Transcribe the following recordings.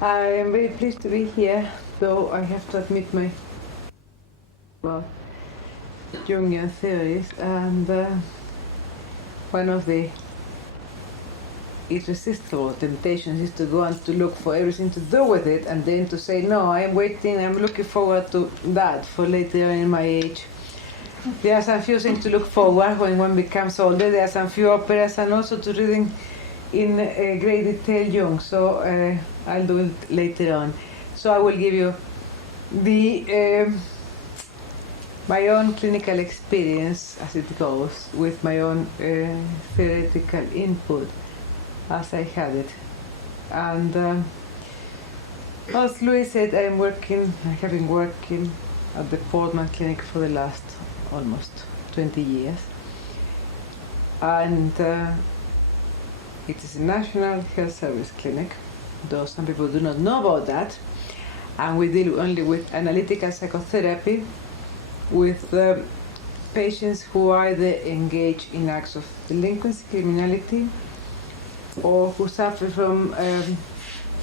I am very pleased to be here, though I have to admit my Jungian theories, and one of the irresistible temptations is to go and to look for everything to do with it, and then to say, no, I'm waiting, I'm looking forward to that for later in my age. There are some few things to look forward when one becomes older. There are some few operas, and also to reading in great detail Jung, so I'll do it later on. So I will give you the my own clinical experience as it goes, with my own theoretical input as I had it. And as Louis said, I have been working at the Portman Clinic for the last almost 20 years. And it is a national health service clinic, though some people do not know about that. And we deal only with analytical psychotherapy, with patients who either engage in acts of delinquency, criminality, or who suffer from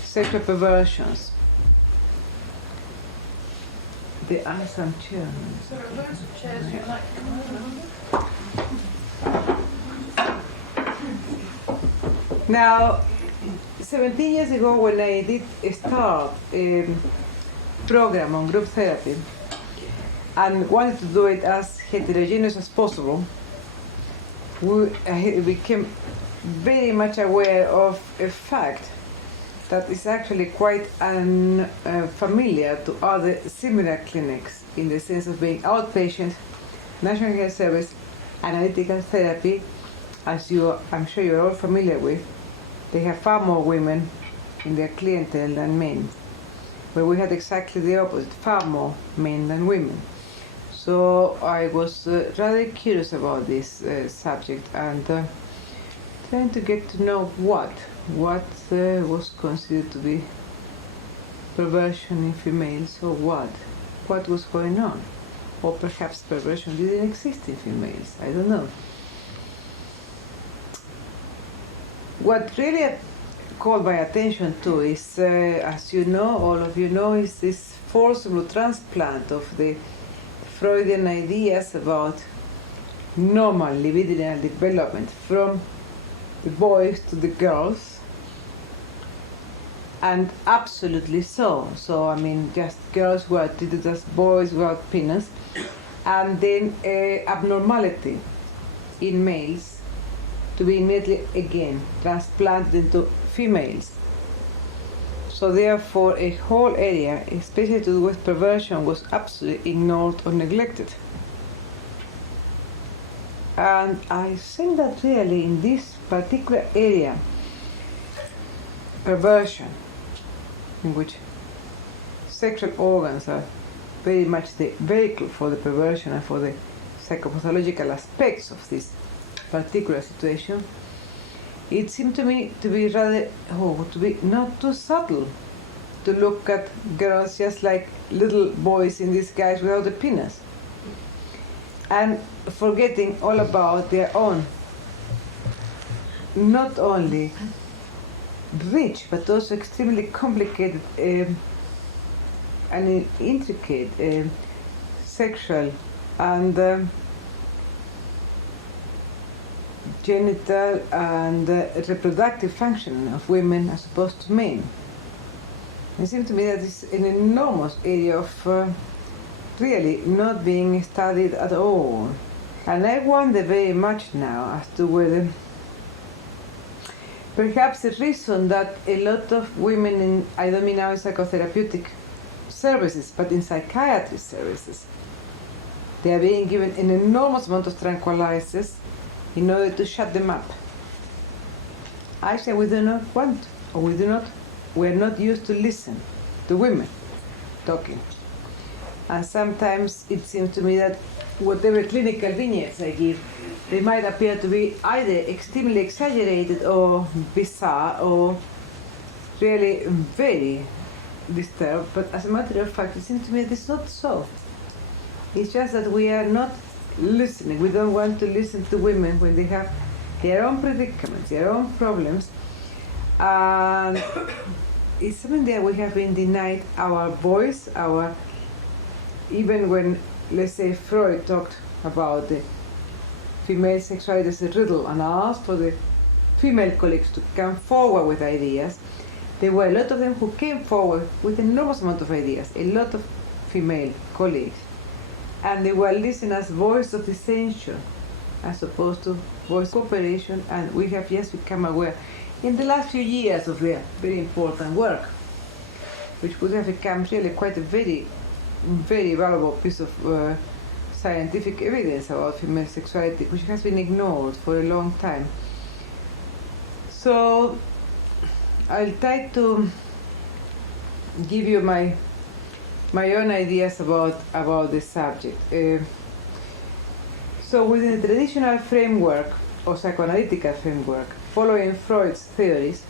sexual perversions. There are some chairs. So are those chairs you like? Now, 17 years ago, when I did start a program on group therapy and wanted to do it as heterogeneous as possible, we became very much aware of a fact that is actually quite unfamiliar to other similar clinics, in the sense of being outpatient, national health service, analytical therapy. As I'm sure you're all familiar with, they have far more women in their clientele than men, where we had exactly the opposite, far more men than women. So I was rather curious about this subject, and trying to get to know what was considered to be perversion in females, or what was going on, or perhaps perversion didn't exist in females. I don't know. What really called my attention to is, as you know, all of you know, is this forcible transplant of the Freudian ideas about normal libidinal development from the boys to the girls, and absolutely so. So, I mean, just girls who are treated as boys without penis, and then abnormality in males to be immediately again transplanted into females. So therefore, a whole area, especially to do with perversion, was absolutely ignored or neglected. And I think that really in this particular area, perversion, in which sexual organs are very much the vehicle for the perversion and for the psychopathological aspects of this particular situation, it seemed to me to be rather, to be not too subtle, to look at girls just like little boys in disguise without a penis, and forgetting all about their own, not only rich, but also extremely complicated and intricate sexual and genital and reproductive function of women as opposed to men. It seems to me that it's an enormous area of really not being studied at all. And I wonder very much now as to whether perhaps the reason that a lot of women in, I don't mean now in psychotherapeutic services, but in psychiatry services, they are being given an enormous amount of tranquilizers in order to shut them up. I say we do not want, or we are not used to listen to women talking. And sometimes it seems to me that whatever clinical vignettes I give, they might appear to be either extremely exaggerated or bizarre or really very disturbed, but as a matter of fact, it seems to me that it's not so. It's just that we are not listening. We don't want to listen to women when they have their own predicaments, their own problems, and it's something that we have been denied our voice, even when, let's say, Freud talked about the female sexuality as a riddle and asked for the female colleagues to come forward with ideas, there were a lot of them who came forward with an enormous amount of ideas, a lot of female colleagues, and they were listened as voice of dissension as opposed to voice of cooperation, and we have just become aware in the last few years of their very important work, which would have become really quite a very, very valuable piece of scientific evidence about female sexuality, which has been ignored for a long time. So I'll try to give you my own ideas about the subject. So within the traditional framework or psychoanalytical framework, following Freud's theories,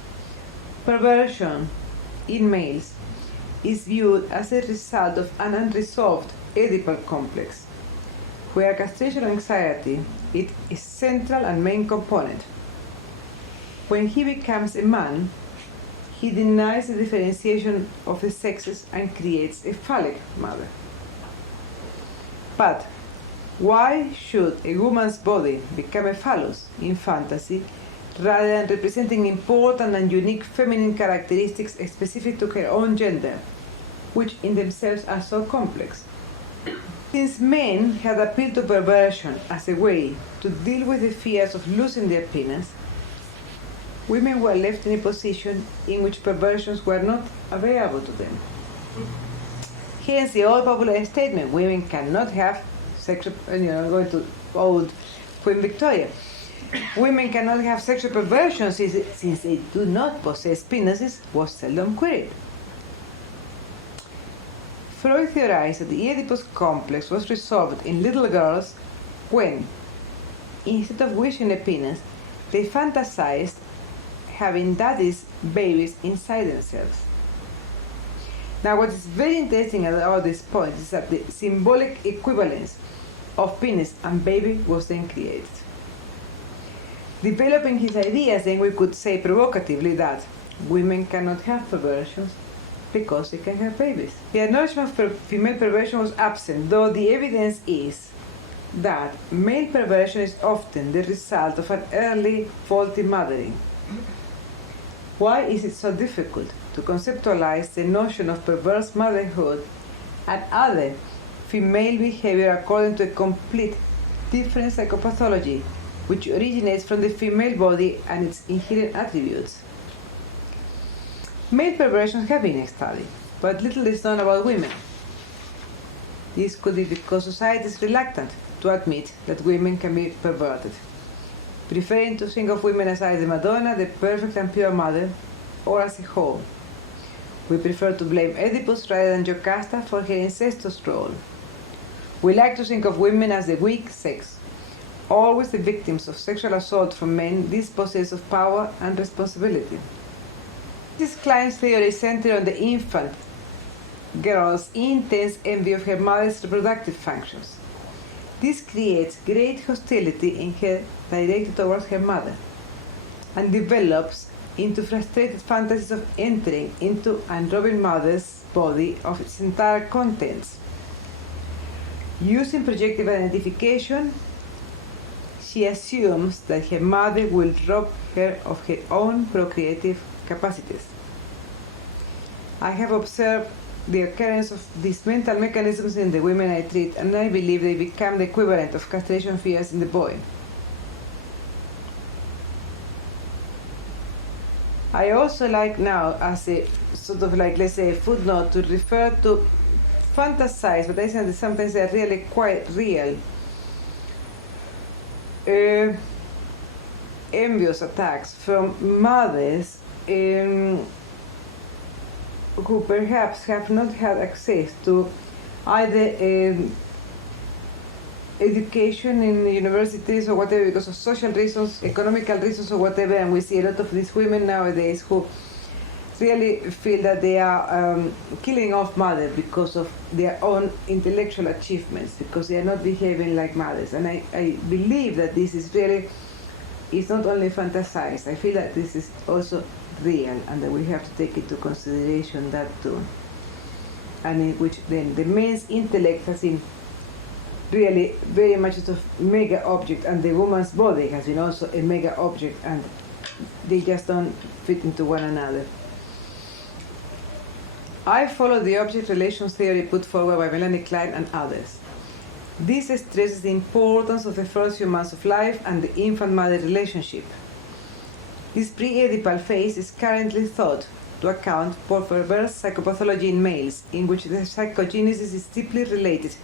perversion in males is viewed as a result of an unresolved Oedipal complex, where castration anxiety is a central and main component. When he becomes a man, he denies the differentiation of the sexes and creates a phallic mother. But why should a woman's body become a phallus in fantasy rather than representing important and unique feminine characteristics specific to her own gender, which in themselves are so complex? Since men had appealed to perversion as a way to deal with the fears of losing their penis, women were left in a position in which perversions were not available to them. Hence the old popular statement, women cannot have sexual, going to old Queen Victoria, women cannot have sexual perversions since they do not possess penises, was seldom queried. Freud theorized that the Oedipus complex was resolved in little girls when, instead of wishing a penis, they fantasized having daddy's babies inside themselves. Now, what is very interesting about this point is that the symbolic equivalence of penis and baby was then created. Developing his ideas, then we could say provocatively that women cannot have perversions because they can have babies. The acknowledgement of female perversion was absent, though the evidence is that male perversion is often the result of an early faulty mothering. Why is it so difficult to conceptualize the notion of perverse motherhood and other female behavior according to a complete different psychopathology, which originates from the female body and its inherent attributes? Male perversions have been studied, but little is known about women. This could be because society is reluctant to admit that women can be perverted, preferring to think of women as either Madonna, the perfect and pure mother, or as a whole. We prefer to blame Oedipus rather than Jocasta for her incestuous role. We like to think of women as the weak sex, always the victims of sexual assault from men dispossessed of power and responsibility. This Klein's theory is centered on the infant girl's intense envy of her mother's reproductive functions. This creates great hostility in her directed towards her mother and develops into frustrated fantasies of entering into and robbing mother's body of its entire contents. Using projective identification, she assumes that her mother will rob her of her own procreative capacities. I have observed the occurrence of these mental mechanisms in the women I treat, and I believe they become the equivalent of castration fears in the boy. I also like now, as a sort of like, let's say, a footnote, to refer to fantasize, but I think that sometimes they're really quite real, envious attacks from mothers who perhaps have not had access to either education in universities or whatever because of social reasons, economical reasons or whatever, and we see a lot of these women nowadays who really feel that they are killing off mothers because of their own intellectual achievements, because they are not behaving like mothers. And I believe that this is really, it's not only fantasized, I feel that this is also real, and that we have to take into consideration that too. And in which then the man's intellect has been really very much a mega object, and the woman's body has been also a mega object, and they just don't fit into one another. I follow the object relations theory put forward by Melanie Klein and others. This stresses the importance of the first few months of life and the infant-mother relationship. This pre-Oedipal phase is currently thought to account for perverse psychopathology in males, in which the psychogenesis is deeply related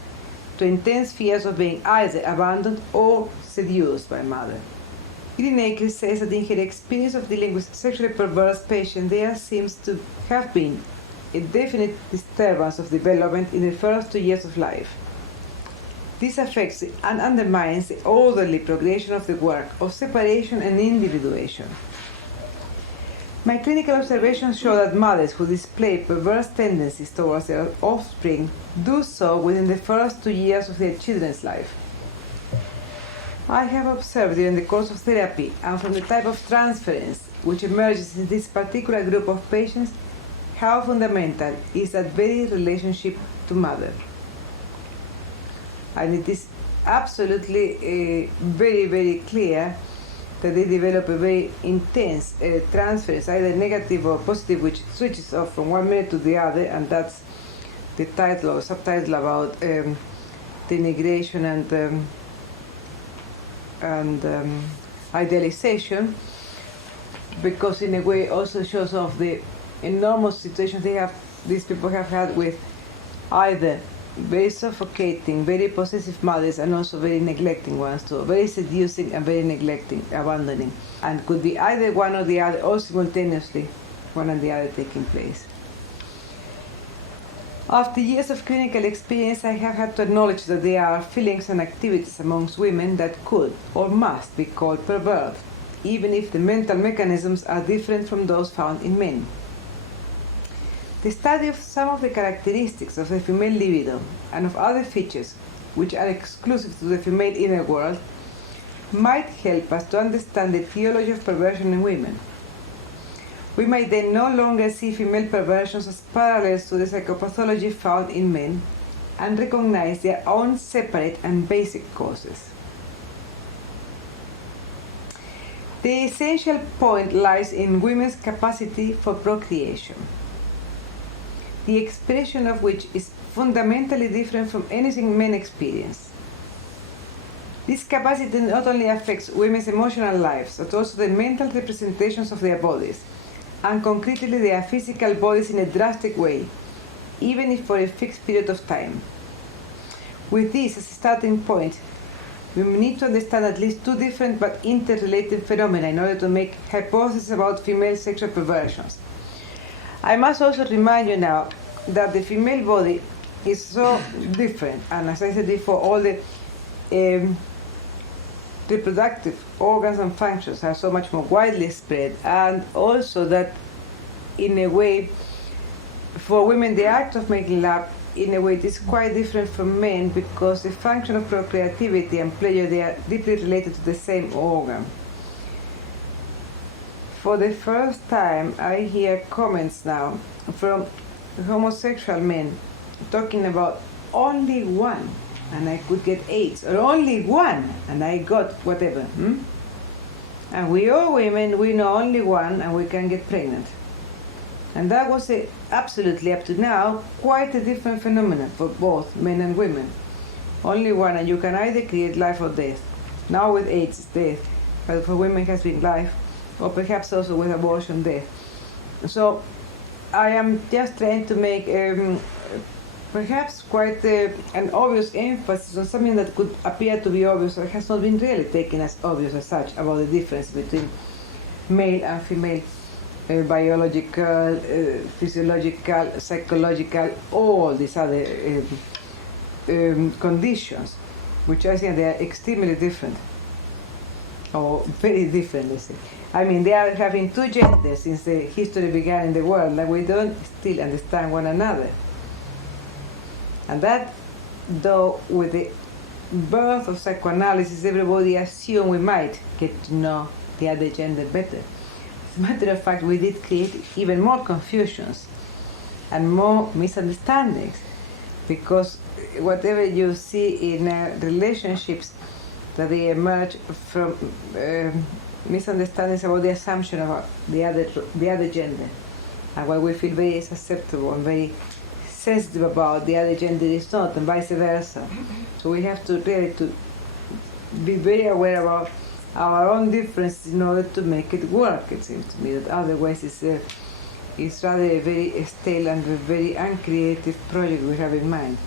to intense fears of being either abandoned or seduced by mother. Irene Akers says that in her experience of dealing with sexually perverse patients, there seems to have been a definite disturbance of development in the first 2 years of life. This affects and undermines the orderly progression of the work of separation and individuation. My clinical observations show that mothers who display perverse tendencies towards their offspring do so within the first 2 years of their children's life. I have observed during the course of therapy and from the type of transference which emerges in this particular group of patients how fundamental is that very relationship to mother. And it is absolutely very, very clear that they develop a very intense transference, either negative or positive, which switches off from 1 minute to the other, and that's the title or subtitle about denigration and idealization, because in a way also shows off the enormous situations these people have had with either very suffocating, very possessive mothers, and also very neglecting ones too, very seducing and very neglecting, abandoning, and could be either one or the other, or simultaneously one and the other taking place. After years of clinical experience, I have had to acknowledge that there are feelings and activities amongst women that could or must be called perverse, even if the mental mechanisms are different from those found in men. The study of some of the characteristics of the female libido and of other features which are exclusive to the female inner world might help us to understand the theology of perversion in women. We might then no longer see female perversions as parallels to the psychopathology found in men and recognize their own separate and basic causes. The essential point lies in women's capacity for procreation, the expression of which is fundamentally different from anything men experience. This capacity not only affects women's emotional lives, but also the mental representations of their bodies, and concretely their physical bodies in a drastic way, even if for a fixed period of time. With this as a starting point, we need to understand at least two different but interrelated phenomena in order to make hypotheses about female sexual perversions. I must also remind you now that the female body is so different, and as I said before, all the reproductive organs and functions are so much more widely spread, and also that in a way for women the act of making love in a way it is quite different from men, because the function of procreativity and pleasure, they are deeply related to the same organ. For the first time I hear comments now from homosexual men talking about only one and I could get AIDS, or only one and I got whatever. And we all women, we know only one and we can get pregnant. And that was absolutely, up to now, quite a different phenomenon for both men and women. Only one, and you can either create life or death. Now with AIDS it's death, but for women it has been life, or perhaps also with abortion death. So I am just trying to make perhaps quite an obvious emphasis on something that could appear to be obvious, or has not been really taken as obvious as such, about the difference between male and female biological, physiological, psychological, all these other conditions, which I think they are extremely different, or very different, let's say. I mean, they are having two genders since the history began in the world, and we don't still understand one another. And that, though, with the birth of psychoanalysis, everybody assumed we might get to know the other gender better. As a matter of fact, we did create even more confusions and more misunderstandings, because whatever you see in relationships, that they emerge from misunderstandings about the assumption about the other gender, and what we feel very susceptible and very sensitive about, the other gender is not, and vice versa. So we have to really to be very aware about our own differences in order to make it work. It seems to me that otherwise it's rather a very stale and a very uncreative project we have in mind.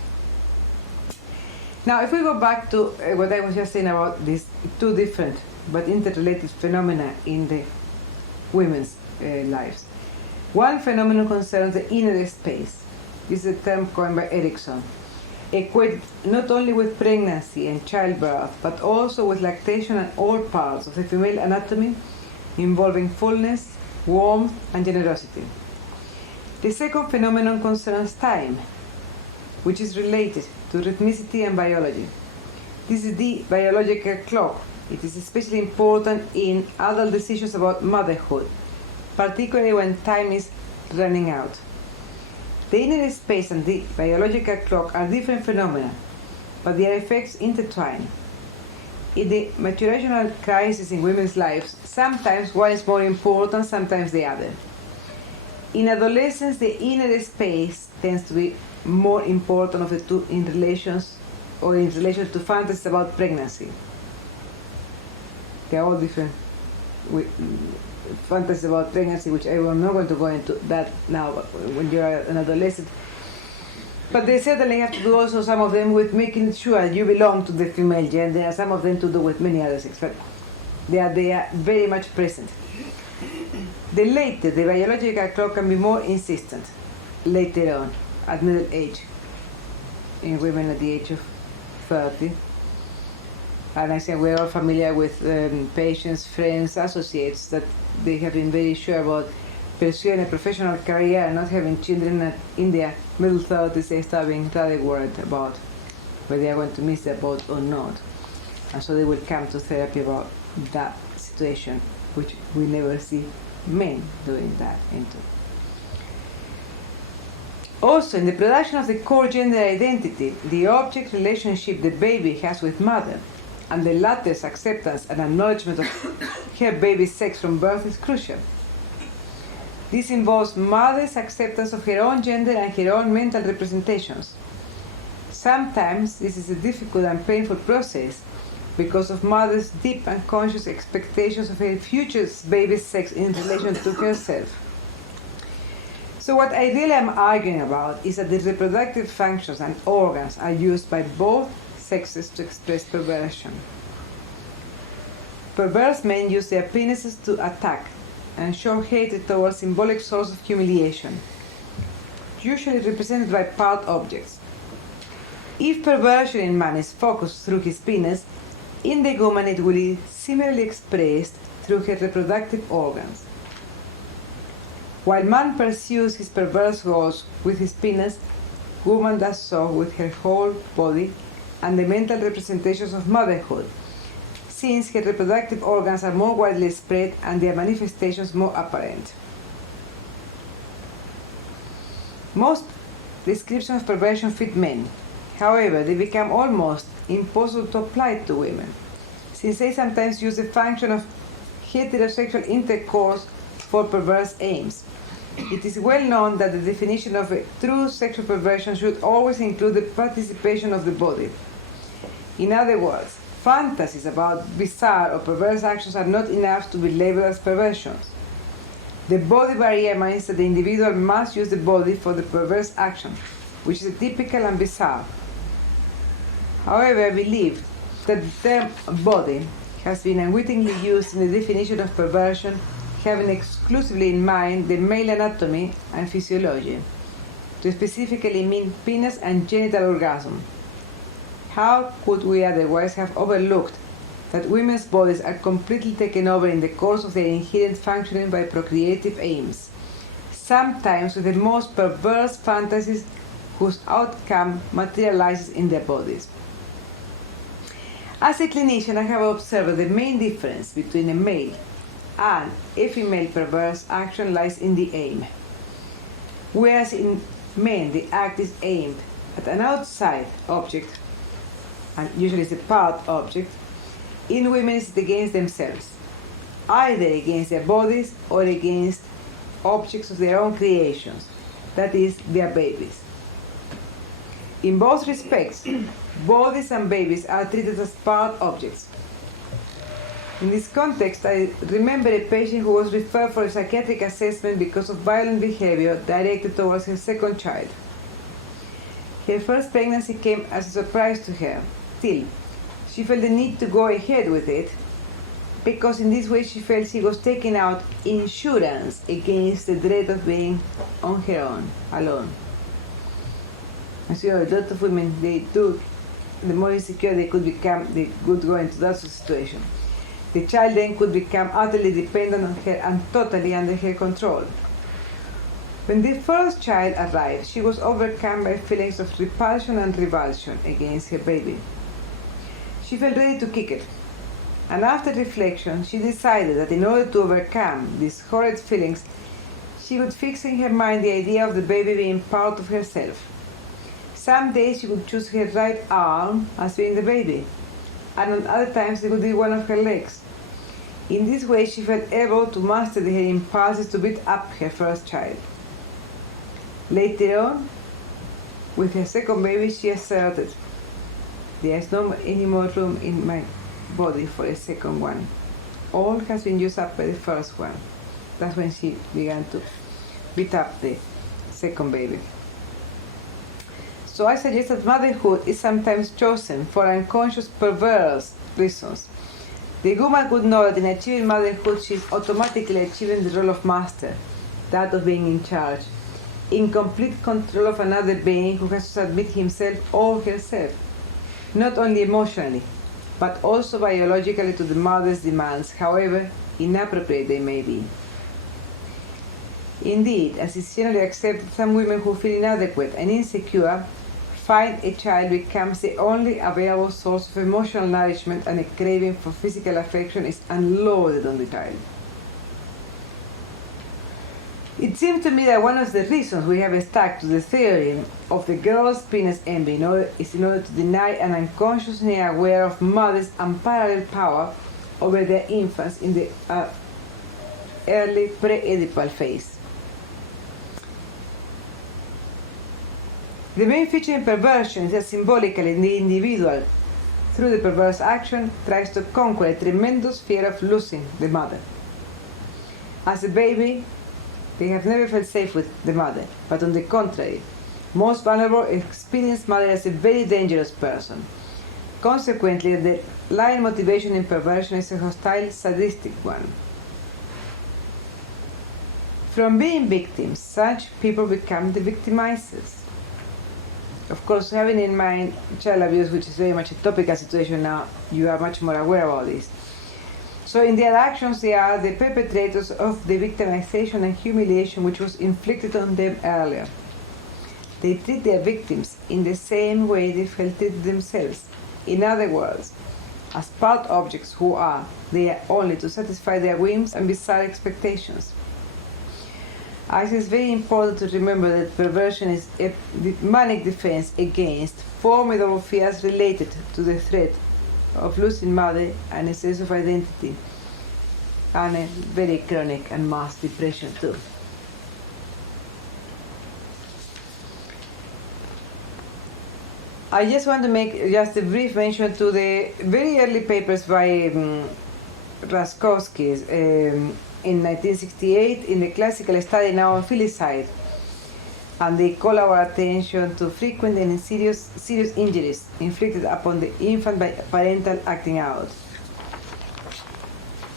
Now, if we go back to what I was just saying about these two different but interrelated phenomena in the women's lives. One phenomenon concerns the inner space. This is a term coined by Erickson, equated not only with pregnancy and childbirth, but also with lactation and all parts of the female anatomy, involving fullness, warmth, and generosity. The second phenomenon concerns time, which is related to rhythmicity and biology. This is the biological clock. It is especially important in adult decisions about motherhood, particularly when time is running out. The inner space and the biological clock are different phenomena, but their effects intertwine. In the maturational crisis in women's lives, sometimes one is more important, sometimes the other. In adolescence, the inner space tends to be more important of the two in relation to fantasies about pregnancy. They are all different fantasies about pregnancy, which I'm not going to go into that now when you're an adolescent. But they certainly have to do also some of them with making sure you belong to the female gender, and some of them to do with many other things. But they are very much present. The later, the biological clock can be more insistent later on, at middle age, in women at the age of 30. And I think we're all familiar with patients, friends, associates that they have been very sure about pursuing a professional career and not having children in their middle 30s. They start being rather worried about whether they are going to miss their boat or not. And so they will come to therapy about that situation, which we never see men doing that into. Also, in the production of the core gender identity, the object relationship the baby has with mother, and the latter's acceptance and acknowledgement of her baby's sex from birth is crucial. This involves mother's acceptance of her own gender and her own mental representations. Sometimes this is a difficult and painful process because of mother's deep and conscious expectations of her future baby's sex in relation to herself. So what I really am arguing about is that the reproductive functions and organs are used by both sexes to express perversion. Perverse men use their penises to attack and show hatred towards symbolic source of humiliation, usually represented by part objects. If perversion in man is focused through his penis, in the woman it will be similarly expressed through her reproductive organs. While man pursues his perverse goals with his penis, woman does so with her whole body and the mental representations of motherhood, since her reproductive organs are more widely spread and their manifestations more apparent. Most descriptions of perversion fit men. However, they become almost impossible to apply to women, since they sometimes use the function of heterosexual intercourse for perverse aims. It is well known that the definition of a true sexual perversion should always include the participation of the body. In other words, fantasies about bizarre or perverse actions are not enough to be labeled as perversions. The body barrier means that the individual must use the body for the perverse action, which is typical and bizarre. However, I believe that the term body has been unwittingly used in the definition of perversion, having exclusively in mind the male anatomy and physiology, to specifically mean penis and genital orgasm. How could we otherwise have overlooked that women's bodies are completely taken over in the course of their inherent functioning by procreative aims, sometimes with the most perverse fantasies whose outcome materializes in their bodies? As a clinician, I have observed the main difference between a male and a female perverse action lies in the aim. Whereas in men the act is aimed at an outside object, and usually it's a part object, in women it's against themselves, either against their bodies or against objects of their own creations, that is, their babies. In both respects, bodies and babies are treated as part objects. In this context, I remember a patient who was referred for a psychiatric assessment because of violent behavior directed towards her second child. Her first pregnancy came as a surprise to her. Still, she felt the need to go ahead with it because in this way she felt she was taking out insurance against the dread of being on her own, alone. As you know, a lot of women, the more insecure they could become, they could go into that situation. The child then could become utterly dependent on her and totally under her control. When the first child arrived, she was overcome by feelings of repulsion and revulsion against her baby. She felt ready to kick it. And after reflection, she decided that in order to overcome these horrid feelings, she would fix in her mind the idea of the baby being part of herself. Some days she would choose her right arm as being the baby, and on other times it would be one of her legs. In this way, she felt able to master her impulses to beat up her first child. Later on, with her second baby, she asserted, "There is no any more room in my body for a second one. All has been used up by the first one." That's when she began to beat up the second baby. So I suggest that motherhood is sometimes chosen for unconscious perverse reasons. The woman could know that in achieving motherhood she is automatically achieving the role of master, that of being in charge, in complete control of another being who has to submit himself or herself, not only emotionally, but also biologically to the mother's demands, however inappropriate they may be. Indeed, as is generally accepted, some women who feel inadequate and insecure find a child becomes the only available source of emotional nourishment, and a craving for physical affection is unloaded on the child. It seems to me that one of the reasons we have stuck to the theory of the girl's penis envy is in order to deny and unconsciously aware of mothers' unparalleled power over their infants in the early pre-Oedipal phase. The main feature in perversion is that symbolically the individual, through the perverse action, tries to conquer a tremendous fear of losing the mother. As a baby, they have never felt safe with the mother, but on the contrary, most vulnerable experience mother as a very dangerous person. Consequently, the line motivation in perversion is a hostile, sadistic one. From being victims, such people become the victimizers. Of course, having in mind child abuse, which is very much a topical situation now, you are much more aware about this. So in their actions, they are the perpetrators of the victimization and humiliation which was inflicted on them earlier. They treat their victims in the same way they felt treated themselves. In other words, as part objects who are there only to satisfy their whims and bizarre expectations. I think it's very important to remember that perversion is a manic defense against formidable fears related to the threat of losing mother and a sense of identity, and a very chronic and mass depression too. I just want to make just a brief mention to the very early papers by Raskowski in 1968 in the classical study now on filicide, and they call our attention to frequent and serious injuries inflicted upon the infant by parental acting out.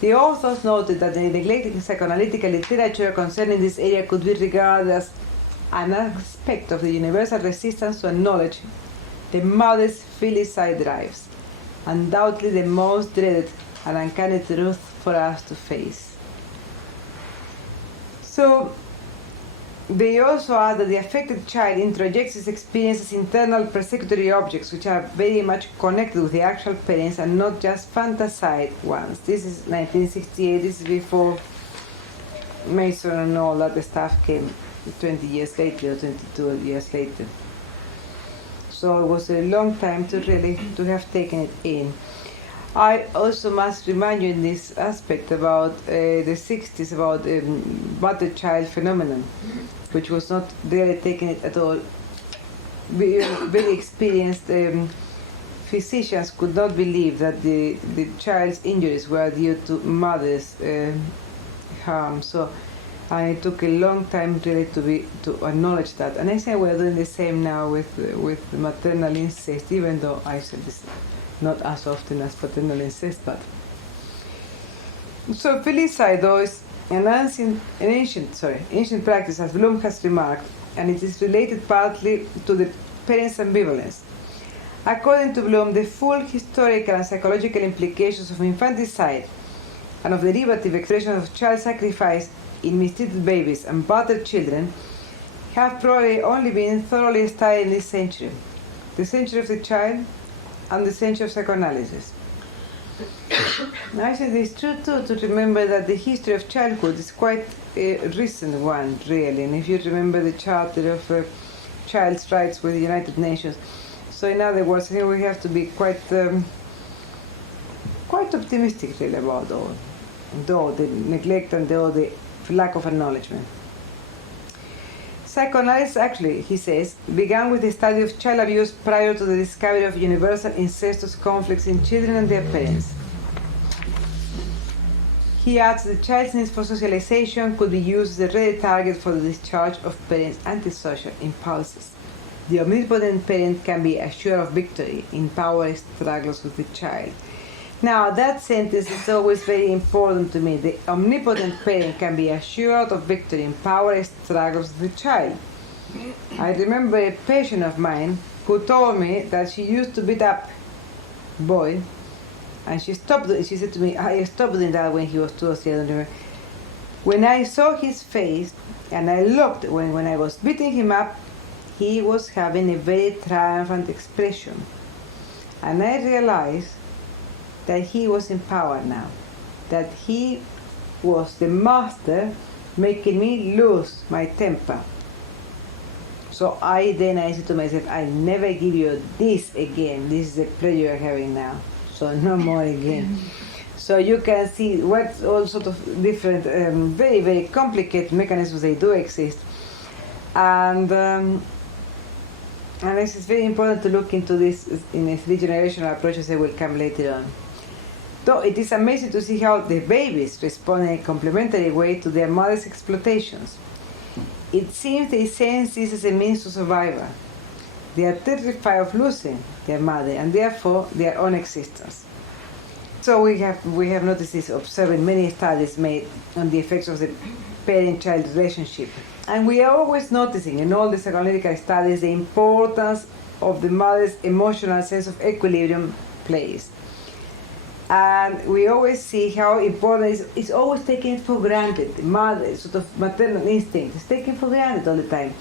The authors noted that the neglected psychoanalytical literature concerning this area could be regarded as an aspect of the universal resistance to acknowledge the mother's filicide drives, undoubtedly the most dreaded and uncanny truth for us to face. So, They also add that the affected child introjects his experiences internal persecutory objects, which are very much connected with the actual parents and not just fantasized ones. This is 1968, this is before Mason and all that stuff came 20 years later, or 22 years later. So it was a long time to have taken it in. I also must remind you in this aspect about the 60s, about the mother-child phenomenon, which was not really taken it at all. Very experienced physicians could not believe that the child's injuries were due to mother's harm. So it took a long time really to acknowledge that. And I say we're doing the same now with maternal incest, even though I said this not as often as paternal incest, but so filicide though is an ancient practice, as Bloom has remarked, and it is related partly to the parents' ambivalence. According to Bloom, the full historical and psychological implications of infanticide and of derivative expressions of child sacrifice in mistreated babies and battered children have probably only been thoroughly studied in this century, the century of the child and the century of psychoanalysis. I think it's true too to remember that the history of childhood is quite a recent one, really. And if you remember the Charter of Child's Rights with the United Nations, so in other words, here we have to be quite optimistic really about all the neglect and all the lack of acknowledgement. Psychoanalysis actually, he says, began with the study of child abuse prior to the discovery of universal incestuous conflicts in children and their parents. He adds the child's needs for socialization could be used as a ready target for the discharge of parents' antisocial impulses. The omnipotent parent can be assured of victory in power struggles with the child. Now, that sentence is always very important to me. The omnipotent parent can be assured of victory in power struggles with the child. I remember a patient of mine who told me that she used to beat up a boy, and she said to me, I stopped doing that when he was 2 or 3, I don't remember. When I saw his face, and I looked, when I was beating him up, he was having a very triumphant expression. And I realized that he was in power now, that he was the master making me lose my temper. So I said to myself, I'll never give you this again. This is the pleasure you're having now. So no more again. So you can see what all sort of different, very, very complicated mechanisms they do exist. And this is very important to look into this in a 3-generational approach, as I will come later on. Though it is amazing to see how the babies respond in a complementary way to their mother's exploitations. It seems they sense this as a means to survival. They are terrified of losing their mother and therefore their own existence. So we have noticed this, observing many studies made on the effects of the parent-child relationship. And we are always noticing in all the psychoanalytical studies the importance of the mother's emotional sense of equilibrium plays. And we always see how important it's always taken for granted. The mother, sort of maternal instinct, is taken for granted all the time.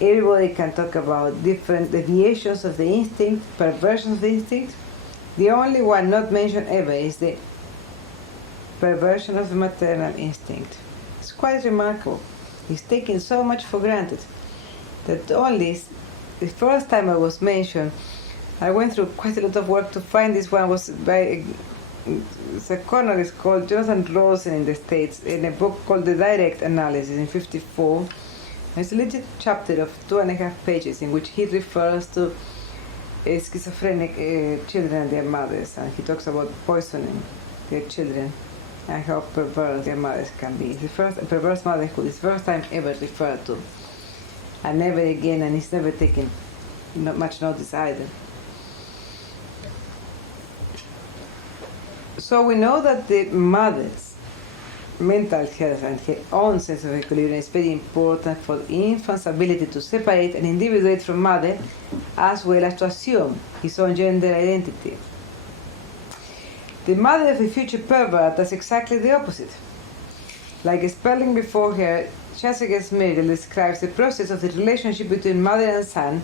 Everybody can talk about different deviations of the instinct, perversions of the instinct. The only one not mentioned ever is the perversion of the maternal instinct. It's quite remarkable. It's taken so much for granted that only the first time it was mentioned, I went through quite a lot of work to find this one. Was by a psychoanalyst called Jonathan Rosen in the States, in a book called The Direct Analysis in 1954. There's a little chapter of 2.5 pages in which he refers to schizophrenic children and their mothers, and he talks about poisoning their children and how perverse their mothers can be. The first perverse motherhood is the first time ever referred to, and never again, and it's never taken not much notice either. So we know that the mother's mental health and her own sense of equilibrium is very important for the infant's ability to separate and individuate from mother, as well as to assume his own gender identity. The mother of the future pervert does exactly the opposite. Like spelling before her, Jessica Smigel describes the process of the relationship between mother and son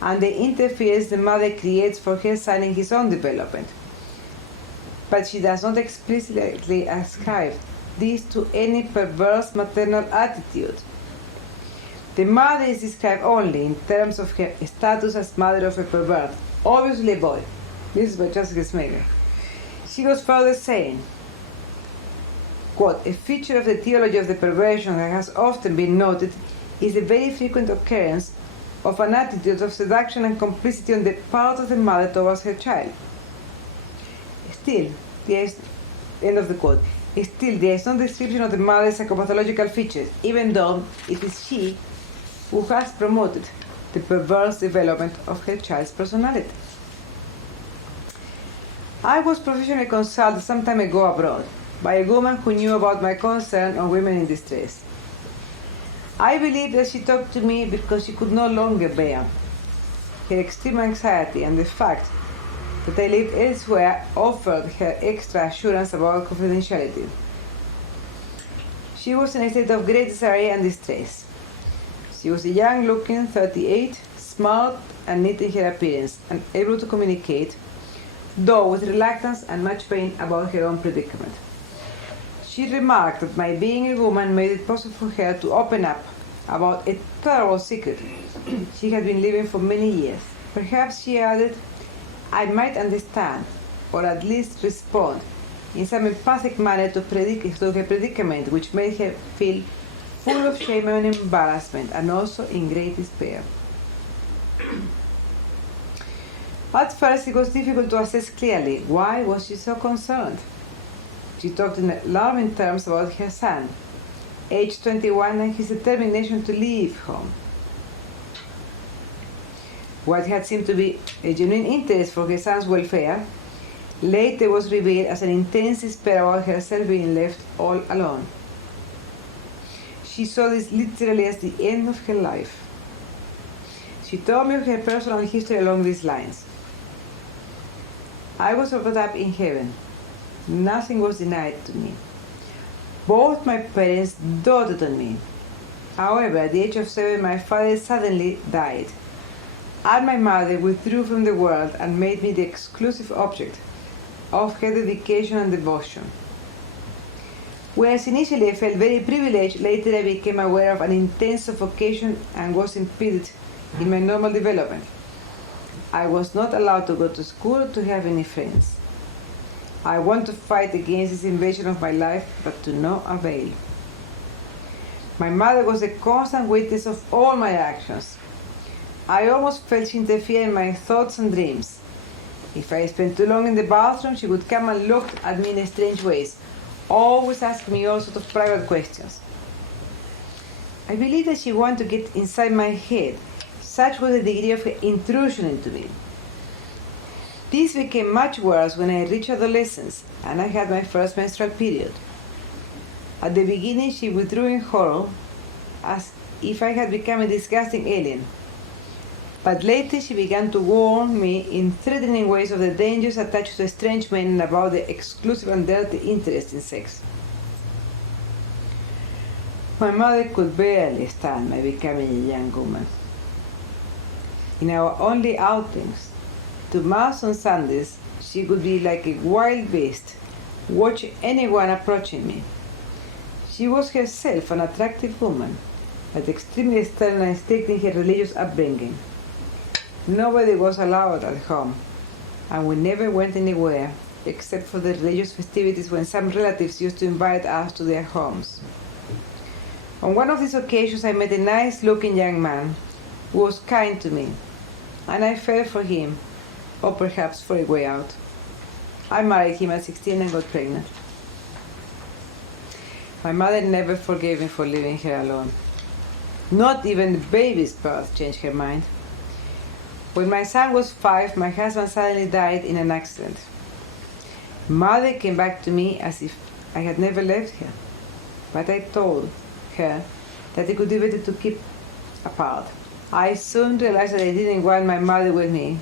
and the interference the mother creates for her son in his own development. But she does not explicitly ascribe this to any perverse maternal attitude. The mother is described only in terms of her status as mother of a pervert, obviously a boy. This is by Jessica Smigel. She goes further saying, quote, a feature of the theology of the perversion that has often been noted is the very frequent occurrence of an attitude of seduction and complicity on the part of the mother towards her child. Still, there is, end of the quote, still there is no description of the mother's psychopathological features, even though it is she who has promoted the perverse development of her child's personality. I was professionally consulted some time ago abroad by a woman who knew about my concern on women in distress. I believe that she talked to me because she could no longer bear her extreme anxiety, and the fact that I lived elsewhere offered her extra assurance about confidentiality. She was in a state of great disarray and distress. She was young-looking, 38, smart and neat in her appearance, and able to communicate, though with reluctance and much pain about her own predicament. She remarked that my being a woman made it possible for her to open up about a terrible secret she had been living for many years. Perhaps, she added, I might understand, or at least respond, in some empathic manner to her predicament, which made her feel full of shame and embarrassment, and also in great despair. At first, it was difficult to assess clearly why was she so concerned. She talked in alarming terms about her son, age 21, and his determination to leave home. What had seemed to be a genuine interest for her son's welfare later was revealed as an intense despair about herself being left all alone. She saw this literally as the end of her life. She told me of her personal history along these lines. I was brought up in heaven. Nothing was denied to me. Both my parents doted on me. However, at the age of 7, my father suddenly died, and my mother withdrew from the world and made me the exclusive object of her dedication and devotion. Whereas initially I felt very privileged, later I became aware of an intense suffocation and was impeded in my normal development. I was not allowed to go to school or to have any friends. I want to fight against this invasion of my life, but to no avail. My mother was a constant witness of all my actions. I almost felt she interfered in my thoughts and dreams. If I spent too long in the bathroom, she would come and look at me in strange ways, always asking me all sorts of private questions. I believe that she wanted to get inside my head. Such was the degree of her intrusion into me. This became much worse when I reached adolescence and I had my first menstrual period. At the beginning, she withdrew in horror, as if I had become a disgusting alien. But later she began to warn me in threatening ways of the dangers attached to strange men and about the exclusive and dirty interest in sex. My mother could barely stand my becoming a young woman. In our only outings, to Mass on Sundays, she would be like a wild beast, watching anyone approaching me. She was herself an attractive woman, but extremely stern and strict in her religious upbringing. Nobody was allowed at home, and we never went anywhere except for the religious festivities when some relatives used to invite us to their homes. On one of these occasions, I met a nice-looking young man who was kind to me, and I fell for him, or perhaps for a way out. I married him at 16 and got pregnant. My mother never forgave me for leaving her alone. Not even the baby's birth changed her mind. When my son was 5, my husband suddenly died in an accident. Mother came back to me as if I had never left her, but I told her that it would be better to keep apart. I soon realized that I didn't want my mother with me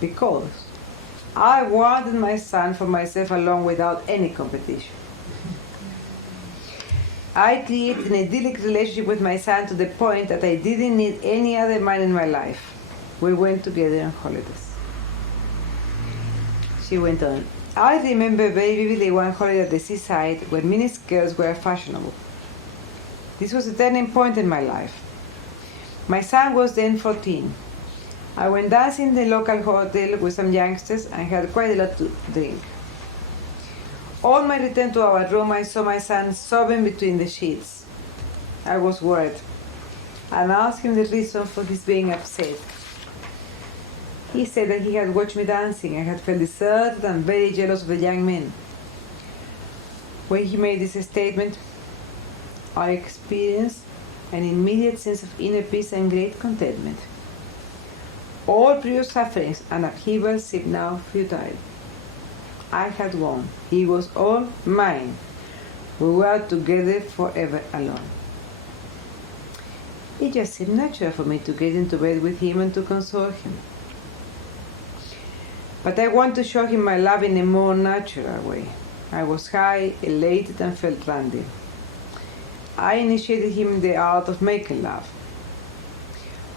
because I wanted my son for myself alone without any competition. I created an idyllic relationship with my son to the point that I didn't need any other man in my life. We went together on holidays. She went on. I remember very vividly one holiday at the seaside when miniskirts were fashionable. This was a turning point in my life. My son was then 14. I went dancing in the local hotel with some youngsters and had quite a lot to drink. On my return to our room, I saw my son sobbing between the sheets. I was worried and asked him the reason for his being upset. He said that he had watched me dancing and had felt deserted and very jealous of the young men. When he made this statement, I experienced an immediate sense of inner peace and great contentment. All previous sufferings and upheavals seemed now futile. I had won. He was all mine. We were together forever alone. It just seemed natural for me to get into bed with him and to console him. But I want to show him my love in a more natural way. I was high, elated, and felt randy. I initiated him in the art of making love.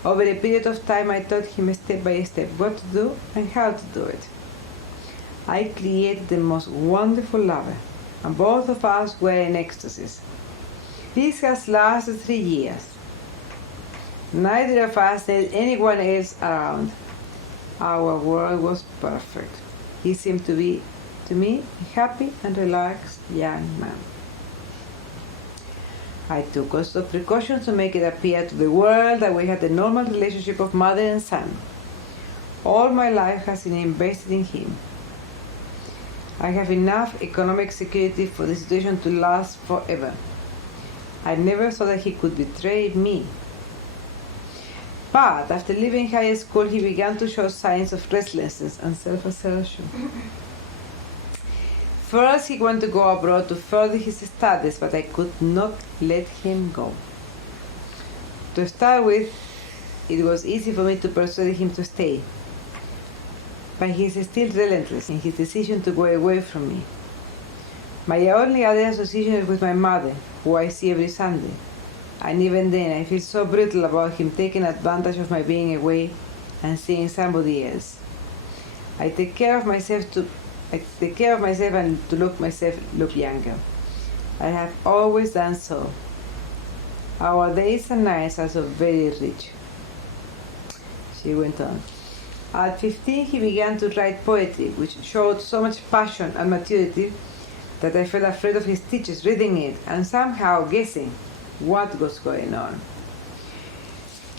Over a period of time, I taught him step by step what to do and how to do it. I created the most wonderful lover, and both of us were in ecstasies. This has lasted 3 years. Neither of us had anyone else around. Our world was perfect. He seemed to be, to me, a happy and relaxed young man. I took also precautions to make it appear to the world that we had a normal relationship of mother and son. All my life has been invested in him. I have enough economic security for the situation to last forever. I never thought that he could betray me. But after leaving high school, he began to show signs of restlessness and self-assertion. First, he wanted to go abroad to further his studies, but I could not let him go. To start with, it was easy for me to persuade him to stay. But he is still relentless in his decision to go away from me. My only other association is with my mother, who I see every Sunday. And even then, I feel so brutal about him taking advantage of my being away and seeing somebody else. I take care of myself and to look younger. I have always done so. Our days and nights are so very rich. She went on. At 15, he began to write poetry, which showed so much passion and maturity that I felt afraid of his teachers reading it and somehow guessing what was going on.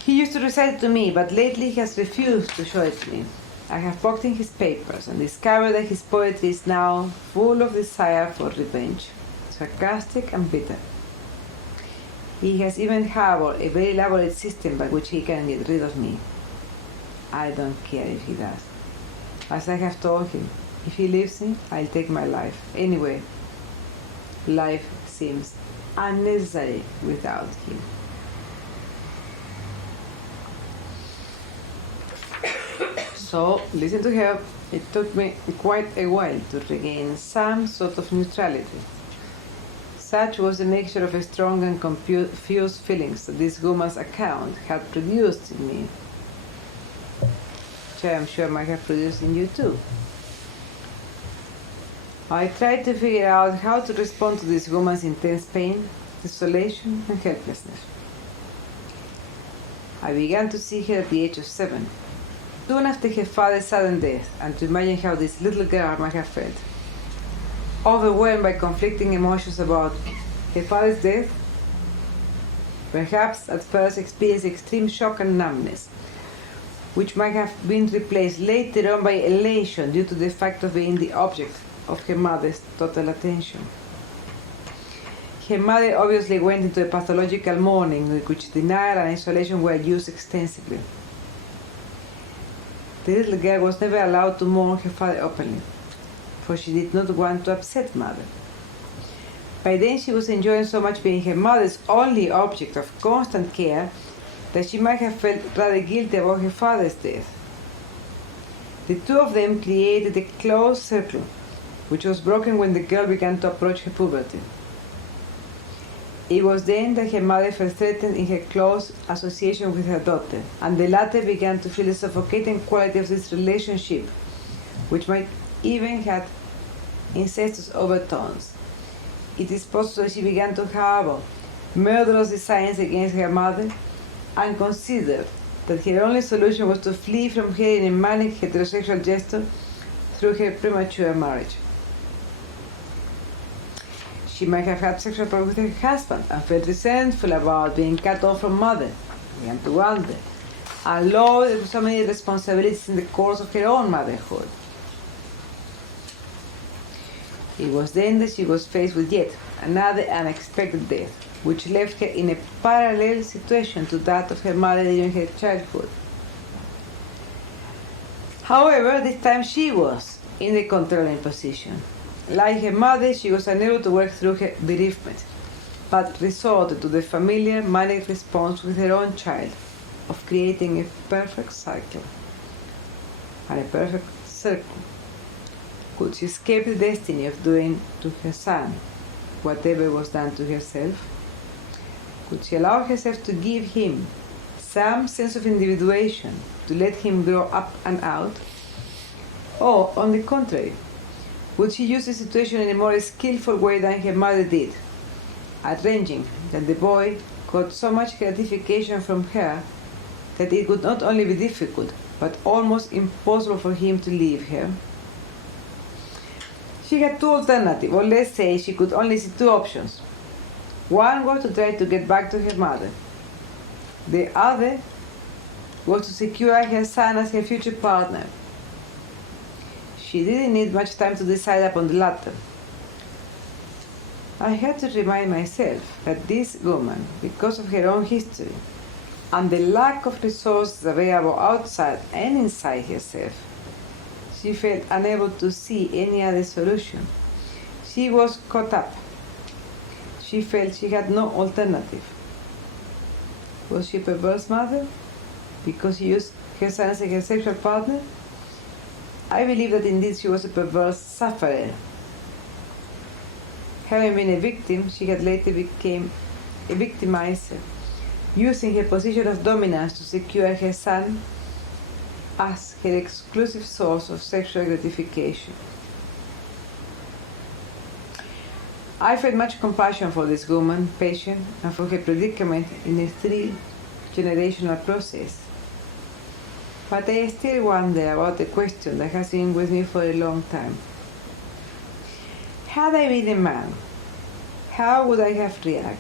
He used to recite it to me, but lately he has refused to show it to me. I have poked in his papers and discovered that his poetry is now full of desire for revenge, sarcastic and bitter. He has even harbored a very elaborate system by which he can get rid of me. I don't care if he does. As I have told him, if he leaves me, I'll take my life. Anyway, life seems unnecessary without him. So, listen to her. It took me quite a while to regain some sort of neutrality. Such was the nature of a strong and confused feelings that this woman's account had produced in me, which I am sure might have produced in you too. I tried to figure out how to respond to this woman's intense pain, desolation, and helplessness. I began to see her at the age of 7, soon after her father's sudden death, and to imagine how this little girl might have felt. Overwhelmed by conflicting emotions about her father's death, perhaps at first experienced extreme shock and numbness, which might have been replaced later on by elation due to the fact of being the object of her mother's total attention. Her mother obviously went into a pathological mourning in which denial and isolation were used extensively. The little girl was never allowed to mourn her father openly, for she did not want to upset mother. By then she was enjoying so much being her mother's only object of constant care that she might have felt rather guilty about her father's death. The two of them created a closed circle, which was broken when the girl began to approach her puberty. It was then that her mother felt threatened in her close association with her daughter, and the latter began to feel the suffocating quality of this relationship, which might even have incestuous overtones. It is possible she began to harbor murderous designs against her mother and considered that her only solution was to flee from her in a manic heterosexual gesture through her premature marriage. She might have had sexual problems with her husband and felt resentful about being cut off from mother, began to wonder, and loaded with so many responsibilities in the course of her own motherhood. It was then that she was faced with yet another unexpected death, which left her in a parallel situation to that of her mother during her childhood. However, this time she was in the controlling position. Like her mother, she was unable to work through her bereavement, but resorted to the familiar manic response with her own child of creating a perfect cycle and a perfect circle. Could she escape the destiny of doing to her son whatever was done to herself? Could she allow herself to give him some sense of individuation, to let him grow up and out? Or, on the contrary, would she use the situation in a more skillful way than her mother did, arranging that the boy got so much gratification from her that it would not only be difficult, but almost impossible for him to leave her? She had two alternatives, or let's say she could only see two options. One was to try to get back to her mother. The other was to secure her son as her future partner. She didn't need much time to decide upon the latter. I had to remind myself that this woman, because of her own history and the lack of resources available outside and inside herself, she felt unable to see any other solution. She was caught up. She felt she had no alternative. Was she a perverse mother because she used her son as her sexual partner? I believe that indeed she was a perverse sufferer. Having been a victim, she had later become a victimizer, using her position of dominance to secure her son as her exclusive source of sexual gratification. I felt much compassion for this woman, patient, and for her predicament in a three-generational process. But I still wonder about a question that has been with me for a long time. Had I been a man, how would I have reacted?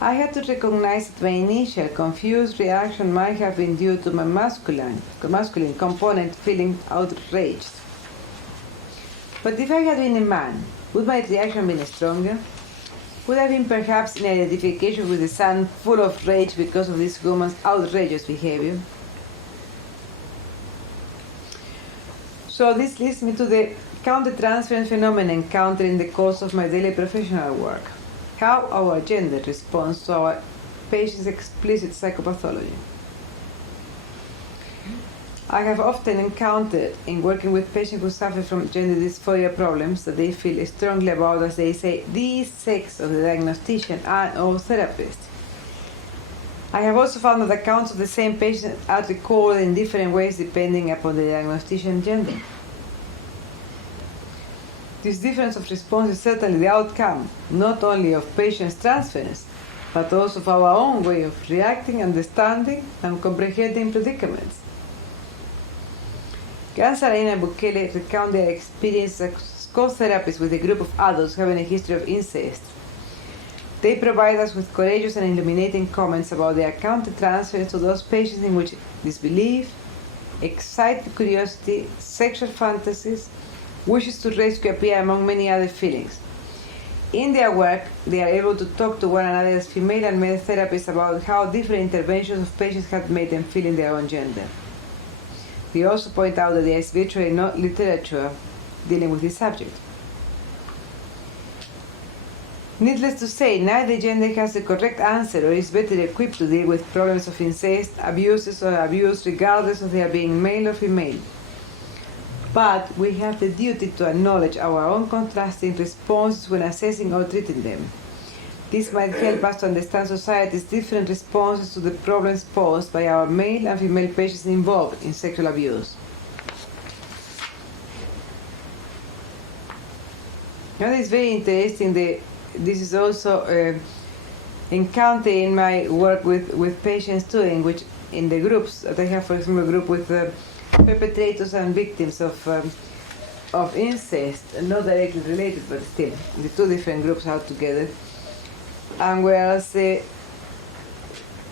I had to recognize that my initial confused reaction might have been due to my masculine component feeling outraged. But if I had been a man, would my reaction have been stronger? Would I have been perhaps in identification with the son full of rage because of this woman's outrageous behavior? So this leads me to the counter-transference phenomenon encountered in the course of my daily professional work. How our gender responds to our patients' explicit psychopathology. I have often encountered in working with patients who suffer from gender dysphoria problems that they feel strongly about, as they say, the sex of the diagnostician and or therapist. I have also found that accounts of the same patient are recorded in different ways depending upon the diagnostician gender. This difference of response is certainly the outcome not only of patients' transference, but also of our own way of reacting, understanding, and comprehending predicaments. Gansarena and Bukele recount their experience as co-therapists with a group of adults having a history of incest. They provide us with courageous and illuminating comments about their counter-transference to those patients in which disbelief, excited curiosity, sexual fantasies, wishes to rescue appear among many other feelings. In their work, they are able to talk to one another as female and male therapists about how different interventions of patients have made them feel in their own gender. They also point out that there is virtually no literature dealing with this subject. Needless to say, neither gender has the correct answer or is better equipped to deal with problems of incest, abuses, or abuse regardless of their being male or female. but we have the duty to acknowledge our own contrasting responses when assessing or treating them. This might help us to understand society's different responses to the problems posed by our male and female patients involved in sexual abuse. Now, it's very interesting. This is also encountered in my work with patients too, in which in the groups that I have, for example, a group with perpetrators and victims of incest, not directly related, but still, the two different groups are together. And whereas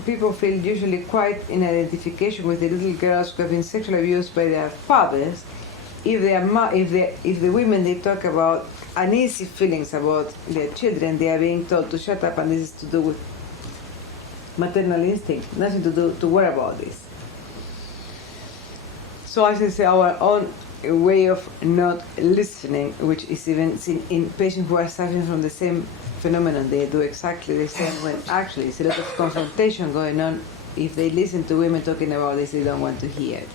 people feel usually quite in identification with the little girls who have been sexually abused by their fathers, if the women they talk about uneasy feelings about their children, they are being told to shut up, and this is to do with maternal instinct, nothing to worry about this. So as I say, our own way of not listening, which is even seen in patients who are suffering from the same phenomenon, they do exactly the same when actually there's a lot of confrontation going on. If they listen to women talking about this, they don't want to hear it.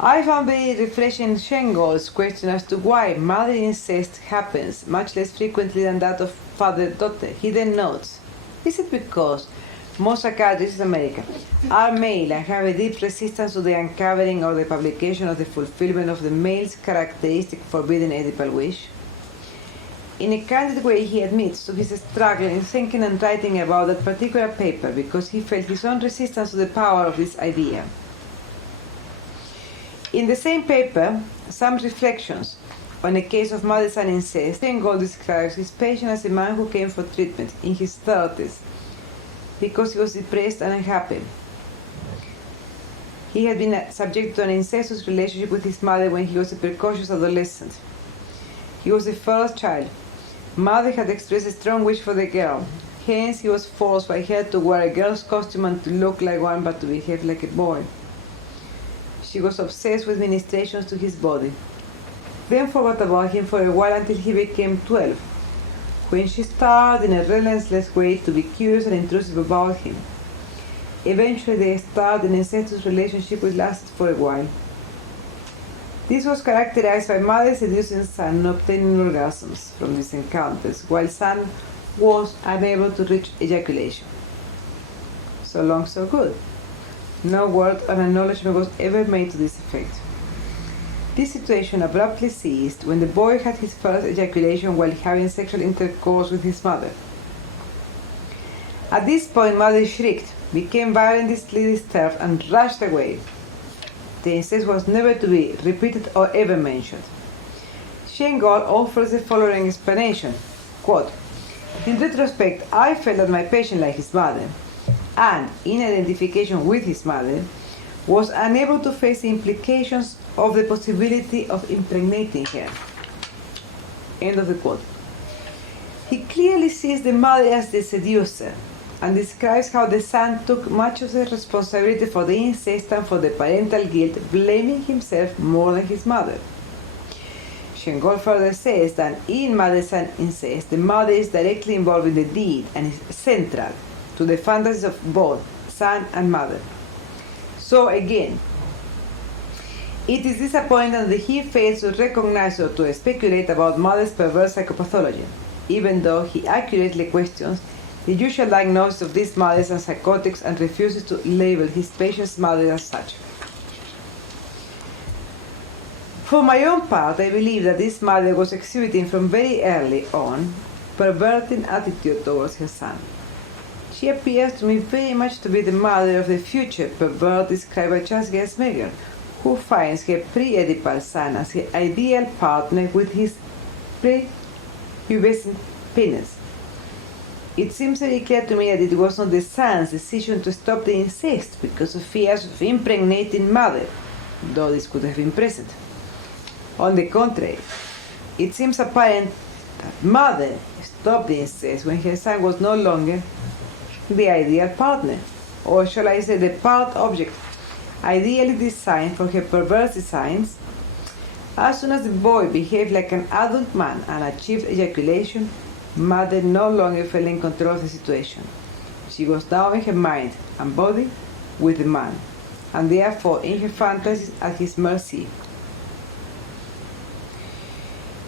I found very refreshing Schengold's question as to why mother incest happens much less frequently than that of father-daughter. He then notes, is it because most psychiatrists in America are male and have a deep resistance to the uncovering or the publication of the fulfillment of the male's characteristic forbidden Oedipal wish? In a candid way, he admits to his struggle in thinking and writing about that particular paper because he felt his own resistance to the power of this idea. In the same paper, Some Reflections on a Case of Mother-Son Incest, Schengold describes his patient as a man who came for treatment in his 30s because he was depressed and unhappy. He had been subjected to an incestuous relationship with his mother when he was a precocious adolescent. He was the first child. Mother had expressed a strong wish for the girl. Hence, he was forced by her to wear a girl's costume and to look like one but to behave like a boy. She was obsessed with ministrations to his body. Then forgot about him for a while until he became 12, when she started in a relentless way to be curious and intrusive about him. Eventually, they started an incestuous relationship which lasted for a while. This was characterized by mother seducing son and obtaining orgasms from these encounters, while son was unable to reach ejaculation. So long, so good. No word or acknowledgement was ever made to this effect. This situation abruptly ceased when the boy had his first ejaculation while having sexual intercourse with his mother. At this point, mother shrieked, became violently disturbed, and rushed away. The incest was never to be repeated or ever mentioned. Schengold offers the following explanation, quote, in retrospect, I felt that my patient, like his mother, and in identification with his mother, was unable to face the implications of the possibility of impregnating her. End of the quote. He clearly sees the mother as the seducer and describes how the son took much of the responsibility for the incest and for the parental guilt, blaming himself more than his mother. Schengold further says that in mother-son incest, the mother is directly involved in the deed and is central to the fantasies of both son and mother. So again, it is disappointing that he fails to recognize or to speculate about mother's perverse psychopathology, even though he accurately questions the usual diagnosis of these mothers as psychotics and refuses to label his patient's mother as such. For my own part, I believe that this mother was exhibiting from very early on perverting attitude towards her son. She appears to me very much to be the mother of the future pervert described by Charles Gersmeger, who finds her pre-Oedipal son as her ideal partner with his pre-pubescent penis. It seems very clear to me that it was not the son's decision to stop the incest because of fears of impregnating mother, though this could have been present. On the contrary, it seems apparent that mother stopped the incest when her son was no longer the ideal partner, or shall I say the part object, ideally designed for her perverse designs. As soon as the boy behaved like an adult man and achieved ejaculation, mother no longer felt in control of the situation. She was now in her mind and body with the man. and therefore in her fantasies at his mercy.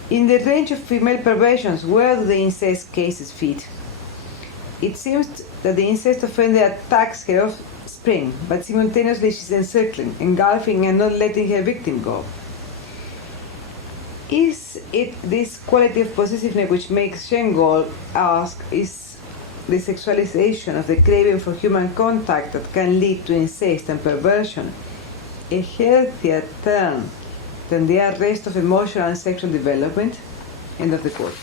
In the range of female perversions, where do the incest cases fit? It seems that the incest offender attacks her offspring, but simultaneously she's encircling, engulfing, and not letting her victim go. Is it this quality of possessiveness which makes Schengol ask, is the sexualization of the craving for human contact that can lead to incest and perversion a healthier term than the arrest of emotional and sexual development? End of the quote.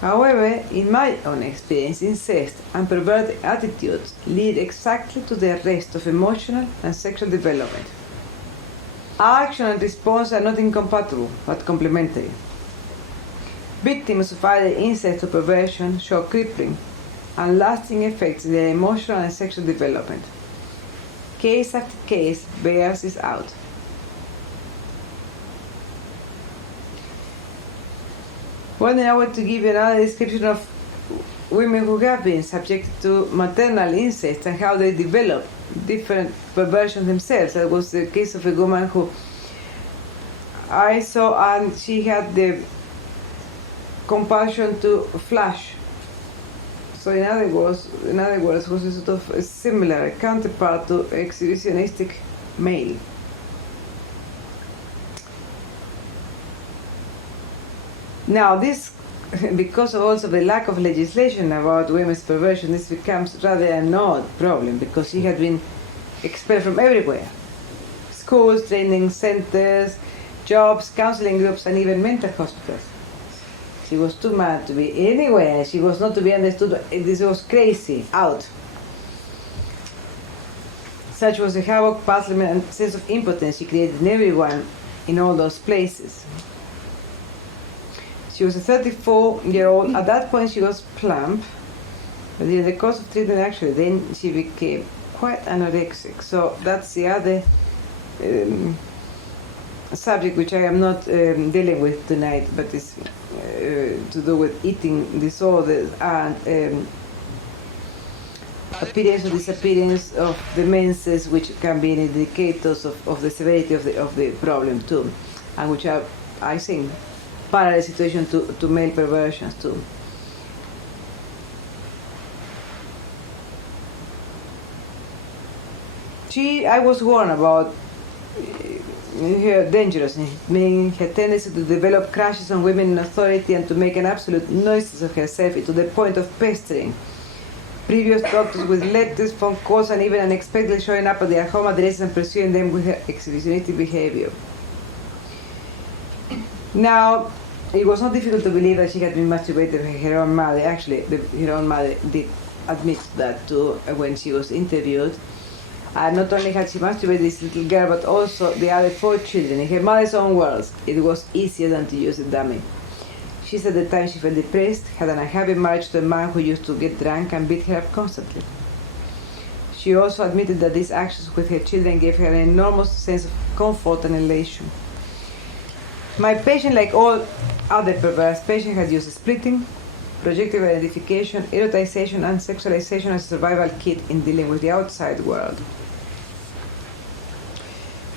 However, in my own experience, incest and perverted attitudes lead exactly to the arrest of emotional and sexual development. Action and response are not incompatible, but complementary. Victims of either incest or perversion show crippling and lasting effects in their emotional and sexual development. Case after case bears this out. Well, then I want to give you another description of women who have been subjected to maternal incest and how they develop different perversions themselves. That was the case of a woman who I saw, and she had the compulsion to flash. So in other words, was a sort of a similar counterpart to exhibitionistic male. Now this, because of also the lack of legislation about women's perversion, this becomes rather an odd problem, because she had been expelled from everywhere. Schools, training centers, jobs, counseling groups, and even mental hospitals. She was too mad to be anywhere. She was not to be understood. This was crazy, out. Such was the havoc, puzzlement, and sense of impotence she created in everyone in all those places. She was a 34-year-old. At that point, she was plump. But in the course of treatment, actually, then she became quite anorexic. So that's the other subject which I am not dealing with tonight, but it's to do with eating disorders and appearance or disappearance of the menses, which can be indicators of the severity of the problem too, and which are, I think, parallel situation to male perversions too. I was warned about her dangerousness, meaning her tendency to develop crushes on women in authority and to make an absolute nuisance of herself to the point of pestering previous doctors with letters, phone calls, and even unexpectedly showing up at their home addresses and pursuing them with her exhibitionistic behavior. Now, it was not difficult to believe that she had been masturbated by her own mother. Actually, her own mother did admit that too when she was interviewed. And not only had she masturbated this little girl, but also the other 4 children. In her mother's own words, it was easier than to use a dummy. She said at the time she felt depressed, had an unhappy marriage to a man who used to get drunk and beat her up constantly. She also admitted that these actions with her children gave her an enormous sense of comfort and elation. My patient, like all other perverse patients, had used splitting, projective identification, erotization, and sexualization as a survival kit in dealing with the outside world.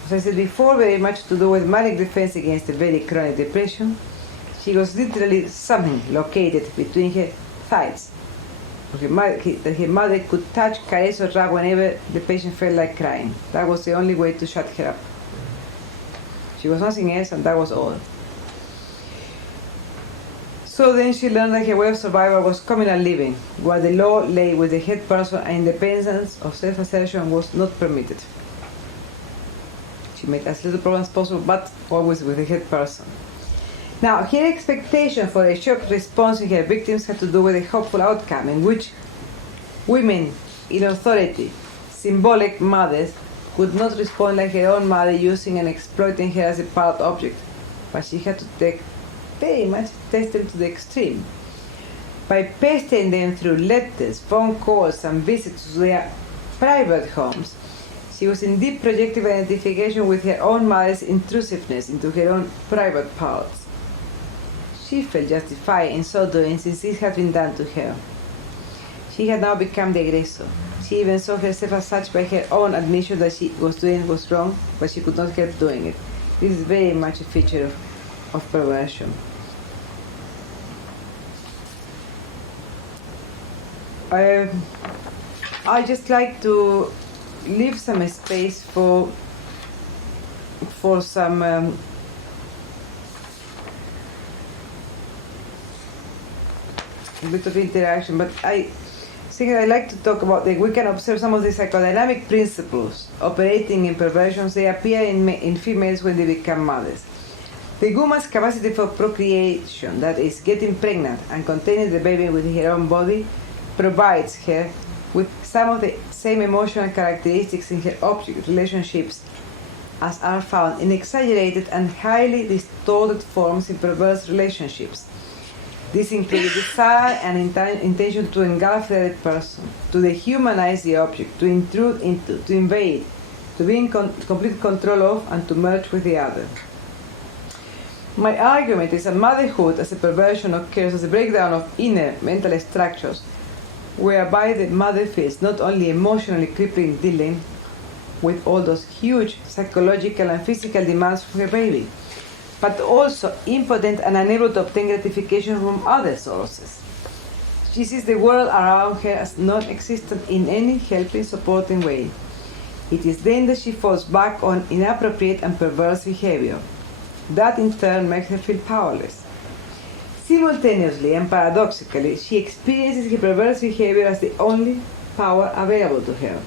As I said before, very much to do with manic defense against a very chronic depression. She was literally something located between her thighs. That her mother could touch, caress, or rub whenever the patient felt like crying. That was the only way to shut her up. She was nothing else, and that was all. So then she learned that her way of survival was communal living, where the law lay with the head person and independence of self-assertion was not permitted. She made as little problems as possible, but always with the head person. Now, her expectation for a shock response in her victims had to do with a hopeful outcome in which women in authority, symbolic mothers, could not respond like her own mother, using and exploiting her as a part object, but she had to take very much test them to the extreme. By pestering them through letters, phone calls, and visits to their private homes, she was in deep projective identification with her own mother's intrusiveness into her own private parts. She felt justified in so doing since this had been done to her. She had now become the aggressor. She even saw herself as such by her own admission that she was doing was wrong, but she could not help doing it. This is very much a feature of perversion. I just like to leave some space for some a bit of interaction, but I think I like to talk about that we can observe some of the psychodynamic principles operating in perversions. They appear in females when they become mothers. The woman's capacity for procreation, that is, getting pregnant and containing the baby within her own body, provides her with some of the same emotional characteristics in her object relationships as are found in exaggerated and highly distorted forms in perverse relationships. This includes desire and intention to engulf the other person, to dehumanize the object, to intrude into, to invade, to be in complete control of, and to merge with the other. My argument is that motherhood as a perversion occurs as a breakdown of inner mental structures, whereby the mother feels not only emotionally crippling dealing with all those huge psychological and physical demands for her baby, but also impotent and unable to obtain gratification from other sources. She sees the world around her as non-existent in any helping, supporting way. It is then that she falls back on inappropriate and perverse behavior. That in turn makes her feel powerless. Simultaneously and paradoxically, she experiences her perverse behavior as the only power available to her.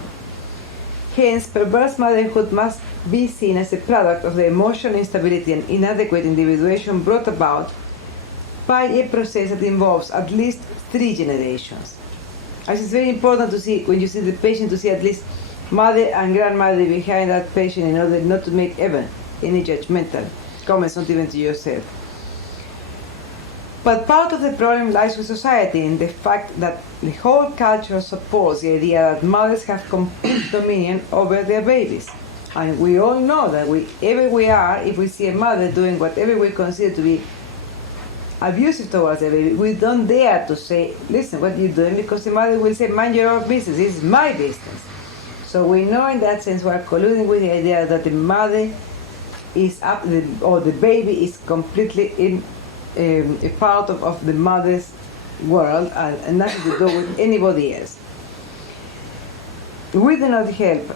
Hence, perverse motherhood must be seen as a product of the emotional instability and inadequate individuation brought about by a process that involves at least 3 generations. As it's very important to see, when you see the patient, to see at least mother and grandmother behind that patient in order not to make ever any judgmental comments, not even to yourself. But part of the problem lies with society in the fact that the whole culture supports the idea that mothers have complete dominion over their babies. And we all know that wherever we are, if we see a mother doing whatever we consider to be abusive towards the baby, we don't dare to say, listen, what are you doing? Because the mother will say, mind your own business, this is my business. So we know in that sense we are colluding with the idea that the mother is up, or the baby is completely in a part of the mother's world and nothing to do with anybody else. We do not help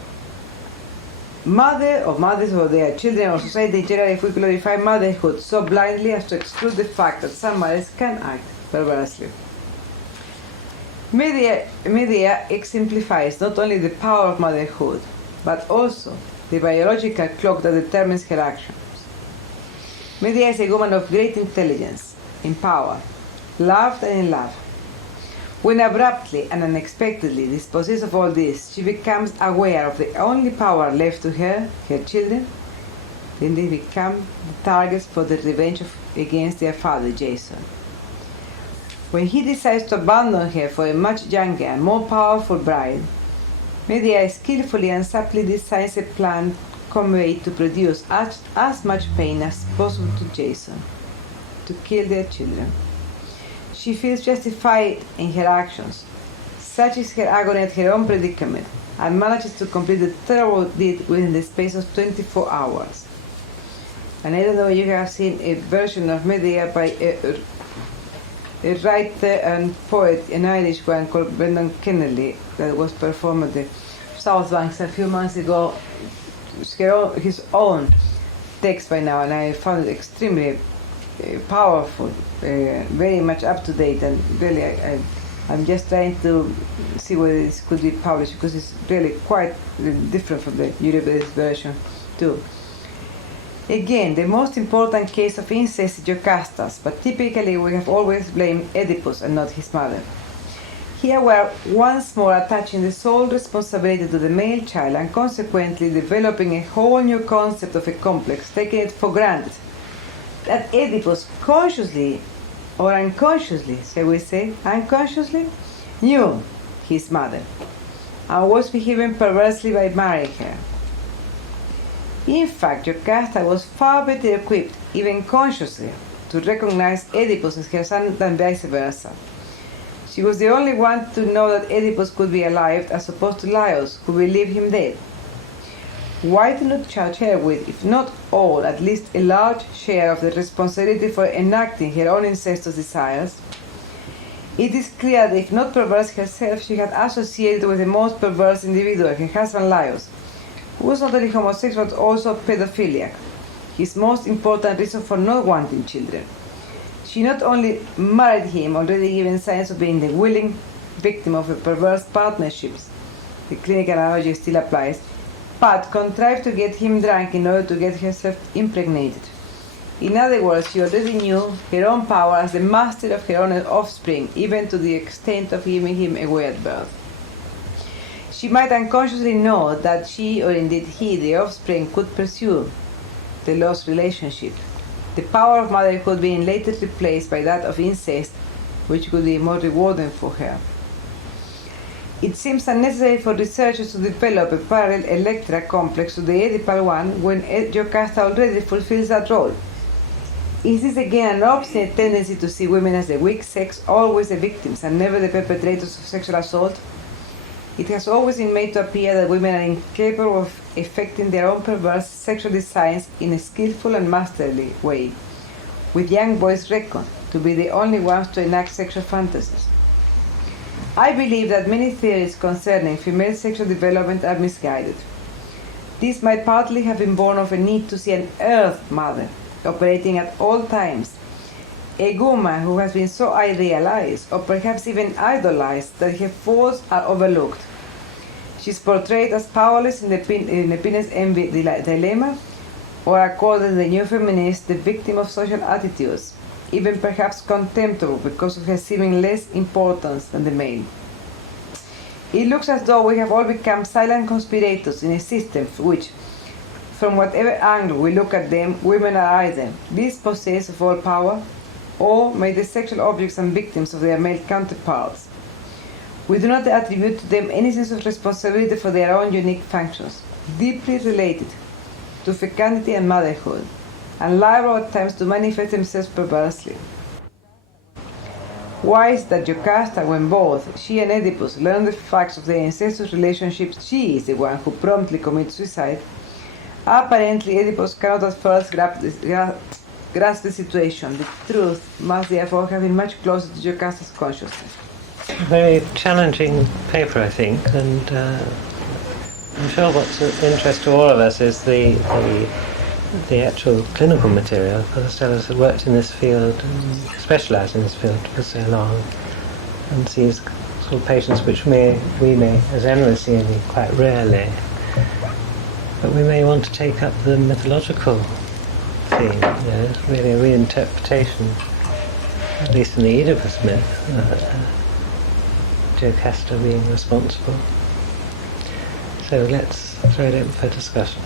mothers or their children or society in general if we glorify motherhood so blindly as to exclude the fact that some mothers can act perversely. Media exemplifies not only the power of motherhood, but also the biological clock that determines her actions. Media is a woman of great intelligence, in power, loved and in love. When abruptly and unexpectedly dispossessed of all this, she becomes aware of the only power left to her, her children, then they become the targets for the revenge against their father, Jason. When he decides to abandon her for a much younger and more powerful bride, Media skillfully and subtly designs a plan conveyed to produce as much pain as possible to Jason, to kill their children. She feels justified in her actions. Such is her agony at her own predicament, and manages to complete the terrible deed within the space of 24 hours. And I don't know if you have seen a version of Medea by a writer and poet, an Irish one called Welldon that was performed at the South Banks a few months ago. His own text by now, and I found it extremely powerful, very much up to date, and really I'm just trying to see whether this could be published, because it's really quite different from the European version too. Again, the most important case of incest is Jocasta's, but typically we have always blamed Oedipus and not his mother. Here we are once more attaching the sole responsibility to the male child and consequently developing a whole new concept of a complex, taking it for granted that Oedipus consciously or unconsciously, shall we say, unconsciously, knew his mother and was behaving perversely by marrying her. In fact, Jocasta was far better equipped, even consciously, to recognize Oedipus as her son than vice versa. She was the only one to know that Oedipus could be alive, as opposed to Laios, who believed him dead. Why do not charge her with, if not all, at least a large share of the responsibility for enacting her own incestuous desires? It is clear that if not perverse herself, she had associated with the most perverse individual, her husband Laios, who was not only homosexual but also pedophiliac, his most important reason for not wanting children. She not only married him, already giving signs of being the willing victim of a perverse partnerships, the clinical analogy still applies, but contrived to get him drunk in order to get herself impregnated. In other words, she already knew her own power as the master of her own offspring, even to the extent of giving him away at birth. She might unconsciously know that she, or indeed he, the offspring, could pursue the lost relationship, the power of motherhood being later replaced by that of incest, which could be more rewarding for her. It seems unnecessary for researchers to develop a parallel Electra complex to the Oedipal one when Jocasta already fulfills that role. Is this again an obstinate tendency to see women as the weak sex, always the victims and never the perpetrators of sexual assault? It has always been made to appear that women are incapable of effecting their own perverse sexual desires in a skillful and masterly way, with young boys reckoned to be the only ones to enact sexual fantasies. I believe that many theories concerning female sexual development are misguided. This might partly have been born of a need to see an earth mother operating at all times, a woman who has been so idealized or perhaps even idolized that her faults are overlooked. She is portrayed as powerless in the penis envy dilemma, or according to the new feminist, the victim of social attitudes, even perhaps contemptible because of her seeming less importance than the male. It looks as though we have all become silent conspirators in a system which, from whatever angle we look at them, women are either dispossessed of all power or made the sexual objects and victims of their male counterparts. We do not attribute to them any sense of responsibility for their own unique functions, deeply related to fecundity and motherhood, and liable at times to manifest themselves perversely. Why is that Jocasta, when both she and Oedipus learn the facts of their incestuous relationships, she is the one who promptly commits suicide? Apparently, Oedipus cannot at first grasp the situation. The truth must therefore have been much closer to Jocasta's consciousness. A very challenging paper, I think, and I'm sure what's of interest to all of us is the actual clinical material, because Estela has worked in this field and specialised in this field for so long, and sees sort of patients which we may, as Emma, see only quite rarely. But we may want to take up the mythological theme, really a reinterpretation, at least in the Oedipus myth, Jocasta being responsible. So let's throw it open for discussion.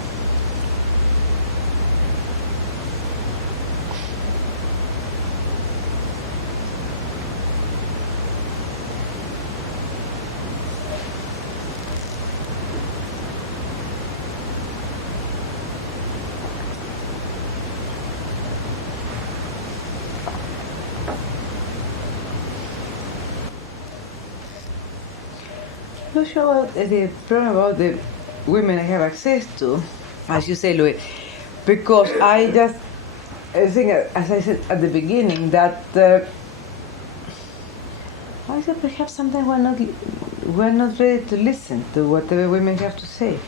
I'm not sure about the problem about the women I have access to, as you say, Louis, because I think, as I said at the beginning, that I said perhaps sometimes we're not ready to listen to whatever women have to say.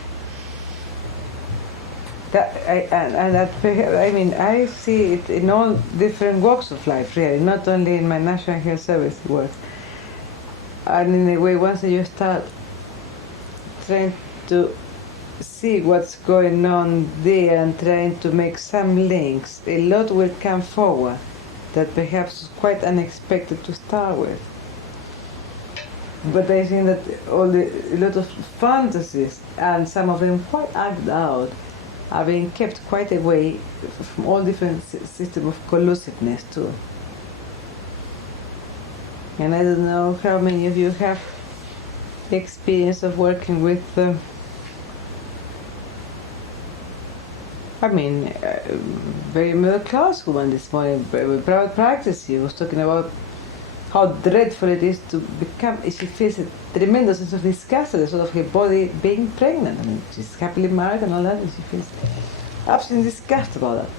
I see it in all different walks of life, really, not only in my National Health Service work. And in a way, once you start trying to see what's going on there and trying to make some links, a lot will come forward that perhaps is quite unexpected to start with. But I think that a lot of fantasies, and some of them quite acted out, are being kept quite away from all different systems of collusiveness too. And I don't know how many of you have the experience of working with, very middle class woman this morning, private practice. He was talking about how dreadful it is to become. She feels a tremendous sense of disgust at the sort of her body being pregnant. I mean, she's happily married and all that, and she feels absolute disgust about that.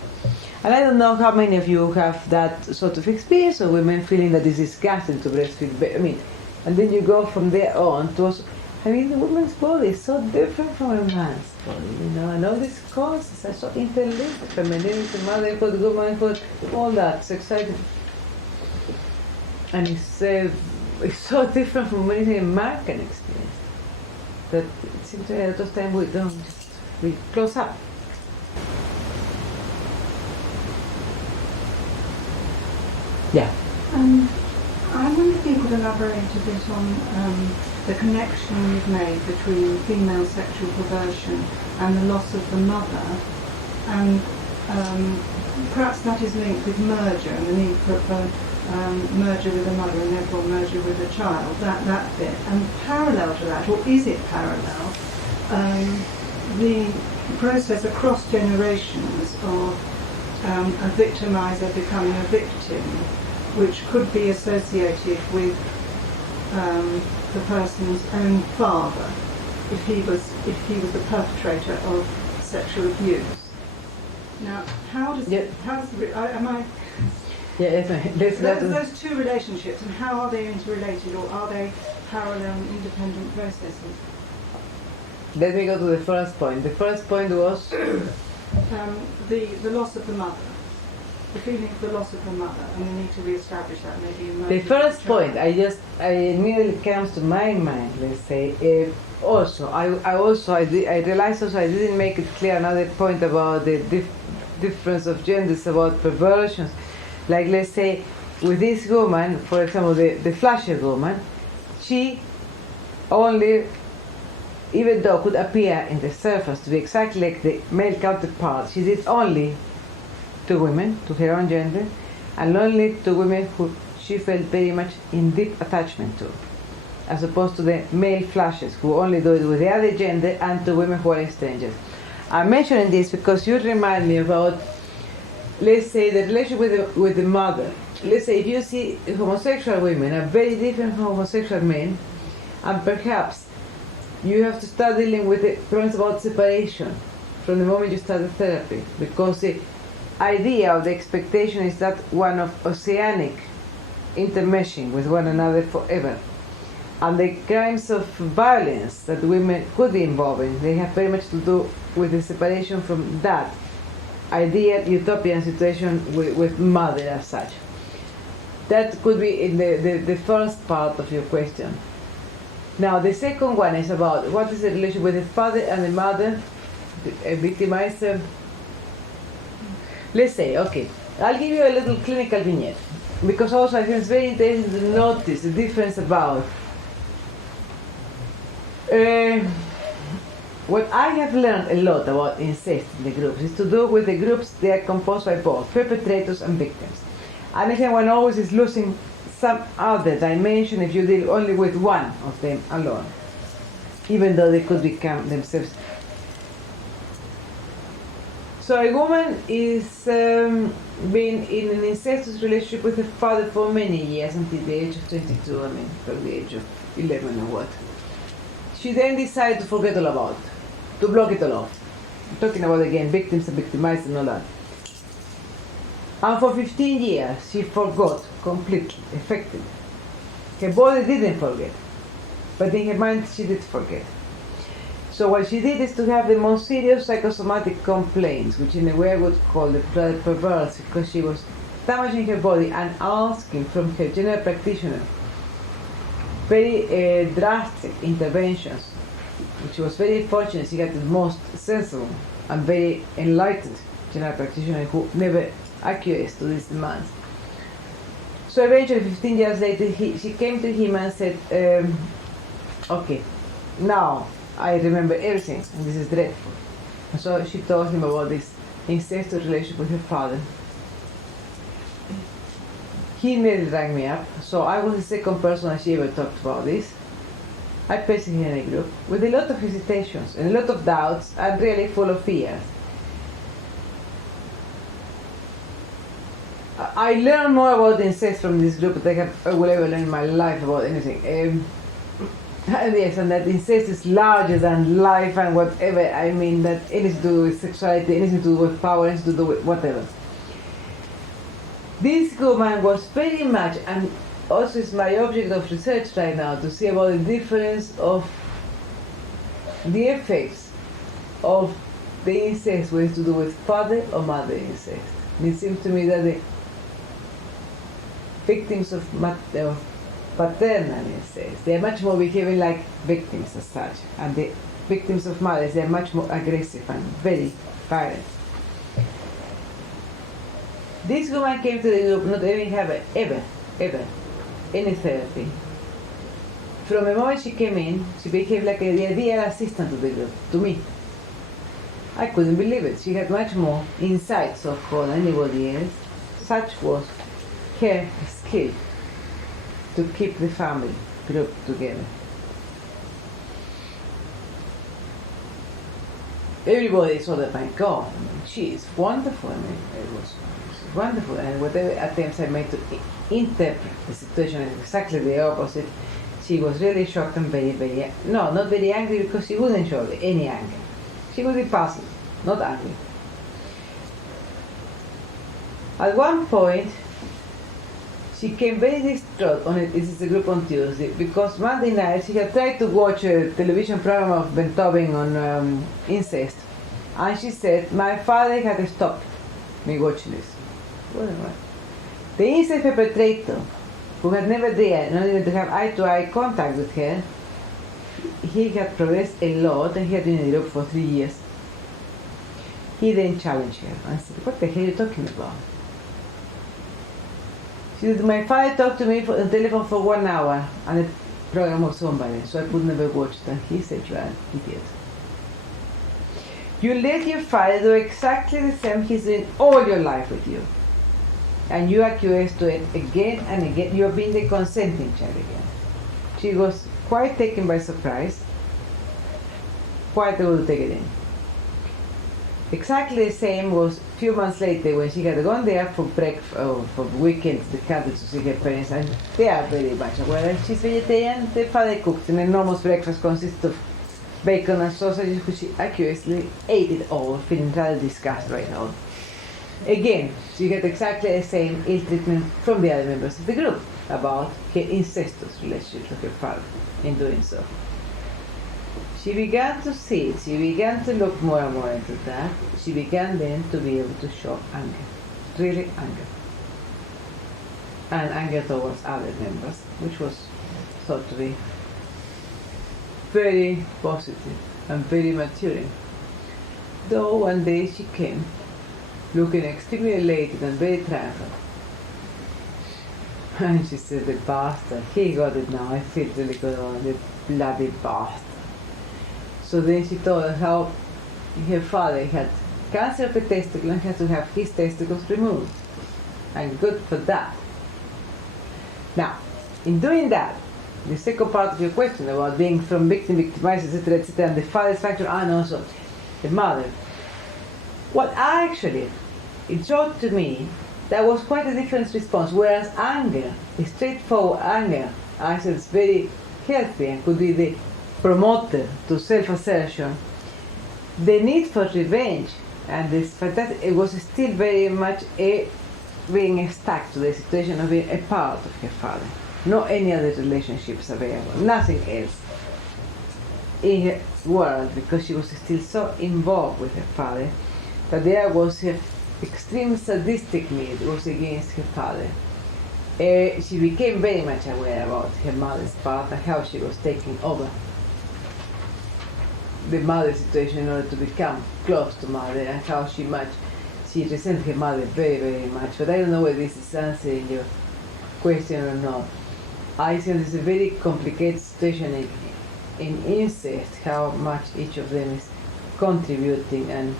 And I don't know how many of you have that sort of experience of women feeling that it's disgusting to breastfeed. I mean, and then you go from there on to also, I mean, the woman's body is so different from a man's body, you know, and all these concepts are so interlinked: femininity, motherhood, womanhood, all that. It's exciting. And it's so different from anything a man can experience that it seems to me a lot of time we close up. Yeah. I wonder if you could elaborate a bit on the connection you've made between female sexual perversion and the loss of the mother, and perhaps that is linked with merger and the need for merger with a mother and therefore merger with a child, that bit. And parallel to that, or is it parallel, the process across generations of a victimizer becoming a victim, which could be associated with the person's own father if he was the perpetrator of sexual abuse. Now, those two relationships, and how are they interrelated, or are they parallel and independent processes? Let me go to the first point. The first point was the loss of the mother. The feeling of the loss of the mother, and the need to re-establish that maybe in the first point. I immediately comes to my mind. Let's say. I realized also I didn't make it clear another point about the difference of genders, about perversions. Like, let's say, with this woman, for example, the flasher woman, she only, even though could appear in the surface to be exactly like the male counterpart, she did only to women, to her own gender, and only to women who she felt very much in deep attachment to, as opposed to the male flashes who only do it with the other gender and to women who are strangers. I'm mentioning this because you remind me about, let's say, the relationship with the mother. Let's say if you see homosexual women are very different from homosexual men, and perhaps you have to start dealing with the problems about separation from the moment you start the therapy, because the idea of the expectation is that one of oceanic intermeshing with one another forever. And the crimes of violence that women could be involved in, they have very much to do with the separation from that ideal utopian situation with mother as such. That could be in the first part of your question. Now the second one is about what is the relation with the father and the mother, a victimizer. Let's say, okay, I'll give you a little clinical vignette, because also I think it's very interesting to notice the difference about what I have learned a lot about incest in the groups is to do with the groups. They are composed by both perpetrators and victims. And I think one always is losing some other dimension if you deal only with one of them alone, even though they could become themselves. So a woman is been in an incestuous relationship with her father for many years, until the age of 22, I mean, from the age of 11 or what. She then decided to forget all about it, to block it all off. I'm talking about, again, victims and victimized and all that. And for 15 years, she forgot completely, effectively. Her body didn't forget, but in her mind she did forget. So what she did is to have the most serious psychosomatic complaints, which in a way I would call the perverse, because she was damaging her body and asking from her general practitioner very drastic interventions, which was very fortunate. She got the most sensible and very enlightened general practitioner who never acquiesced to these demands. So eventually, 15 years later, she came to him and said, okay, now I remember everything, and this is dreadful. And so she told him about this incestuous relationship with her father. He immediately rang me up, so I was the second person that she ever talked about this. I placed him in a group with a lot of hesitations and a lot of doubts and really full of fears. I learned more about incest from this group than I will ever learn in my life about anything. Yes, and that incest is larger than life and whatever. I mean, that anything to do with sexuality, anything to do with power, anything to do with whatever. This woman was very much, and also is my object of research right now, to see about the difference of the effects of the incest, whether it's to do with father or mother incest. And it seems to me that the victims of paternal incest, they are much more behaving like victims as such, and the victims of mothers, they are much more aggressive and very violent. This woman came to the group not having had ever any therapy. From the moment she came in, she behaved like the ideal assistant to the group, to me. I couldn't believe it. She had much more insights of God than anybody else. Such was her skill to keep the family group together. Everybody saw that, my God, I mean, she is wonderful. I mean, it was wonderful. And whatever attempts I made to interpret the situation is exactly the opposite. She was really shocked and very, no, not very angry, because she wouldn't show any anger. She would be passive, not angry. At one point, she came very distraught on it. This is a group on Tuesday, because Monday night she had tried to watch a television program of Beethoven on incest, and she said, my father had stopped me watching this. Whatever. The incest perpetrator, who had never dared, not even to have eye-to-eye contact with her, he had progressed a lot, and he had been in Europe for 3 years. He then challenged her and said, what the hell are you talking about? She said, my father talked to me on the telephone for 1 hour, and the program was on by then, so I could never watch it. And he said, you are an idiot. You let your father do exactly the same he's doing all your life with you. And you acquiesce to it again and again. You are being the consenting child again. She was quite taken by surprise, quite able to take it in. Exactly the same was a few months later when she had gone there for for weekends, the country, to see her parents, and they are very much aware that she's vegetarian. The father cooked an enormous breakfast consisted of bacon and sausages, which she accurately ate it all, feeling rather disgusted right now. Again, she had exactly the same ill treatment from the other members of the group about her incestuous relationship with her father in doing so. She began to see it, she began to look more and more into that. She began then to be able to show anger, really anger. And anger towards other members, which was thought to be very positive and very maturing. Though one day she came, looking extremely elated and very triumphant. And she said, the bastard, he got it now, I feel really good on the bloody bastard. So then she told us how her father had cancer of the testicle and had to have his testicles removed. And good for that. Now, in doing that, the second part of your question about being from victim, victimized, etc., and the father's factor, and also the mother. What actually, it showed to me, that was quite a different response, whereas anger, the straightforward anger, I said it's very healthy and could be the promoter to self-assertion. The need for revenge and this fantastic, it was still very much being stuck to the situation of being a part of her father. No any other relationships available, nothing else in her world, because she was still so involved with her father that there was her extreme sadistic need was against her father. She became very much aware about her mother's part and how she was taking over the mother's situation in order to become close to mother, and how she resented her mother very, very much. But I don't know whether this is answering your question or not. I think it's a very complicated situation in incest, how much each of them is contributing and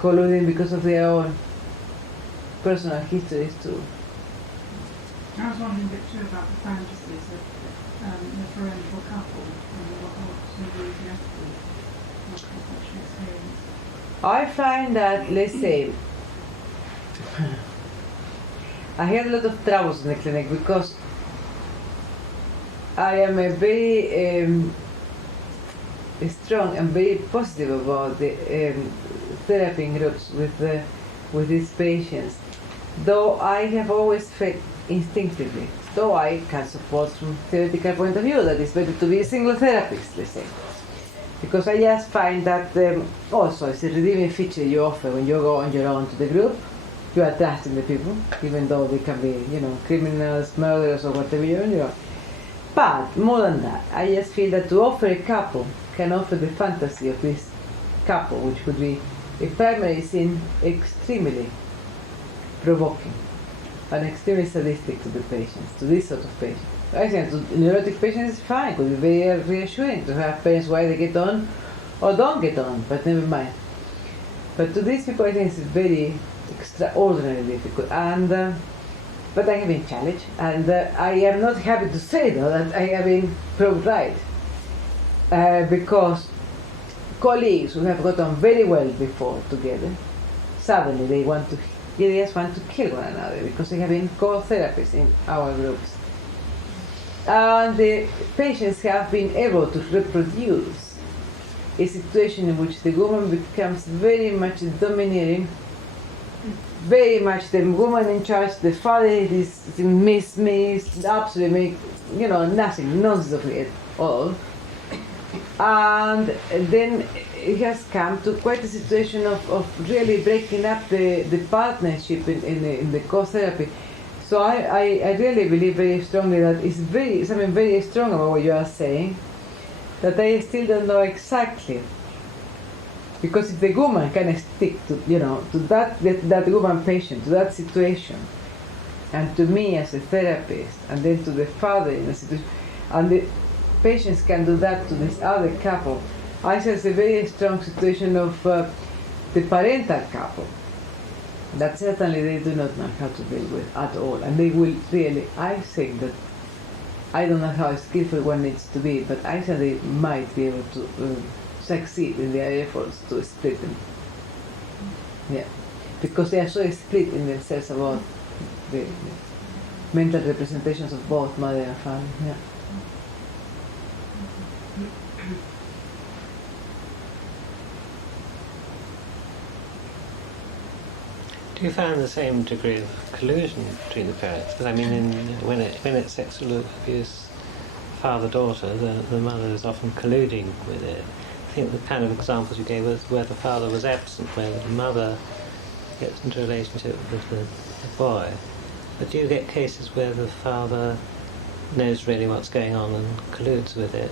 colluding because of their own personal histories too. I was wondering a bit too about the fantasies of the parental couple and what sort of what she experienced. I find that, let's say, I had a lot of troubles in the clinic because I am a very strong and very positive about the therapy in groups with these patients. Though I have always felt instinctively, though I can support from theoretical point of view that it's better to be a single therapist, let's say. Because I just find that also it's a redeeming feature you offer when you go on your own to the group. You are trusting the people, even though they can be, criminals, murderers, or whatever you know. But more than that, I just feel that to offer a couple can offer the fantasy of this couple, which would be a primary sin extremely provoking and extremely sadistic to the patients, to this sort of patients. I think to neurotic patients it's fine, could be very reassuring to have parents why they get on or don't get on, but never mind. But to these people I think it's very extraordinarily difficult, and but I have been challenged, and I am not happy to say though that I have been proved right, because colleagues who have got on very well before together, suddenly they just want to kill one another because they have been co-therapists in our groups. And the patients have been able to reproduce a situation in which the woman becomes very much domineering, very much the woman in charge, the father is absolutely, nothing, nonsense of it all. And then it has come to quite a situation of really breaking up the partnership in the co-therapy. So I really believe very strongly that it's something very strong about what you are saying, that I still don't know exactly. Because if the woman can stick to that woman patient, to that situation, and to me as a therapist, and then to the father in the situation, and the patients can do that to this other couple, I say it's a very strong situation of the parental couple that certainly they do not know how to deal with at all, and they will really, I think that, I don't know how skillful one needs to be, but I think they might be able to succeed in their efforts to split them. Yeah, because they are so split in themselves about the mental representations of both mother and father. Yeah. Do you find the same degree of collusion between the parents? Because I mean, when it's sexual abuse, father-daughter, the mother is often colluding with it. I think the kind of examples you gave was where the father was absent, where the mother gets into a relationship with the boy. But do you get cases where the father knows really what's going on and colludes with it,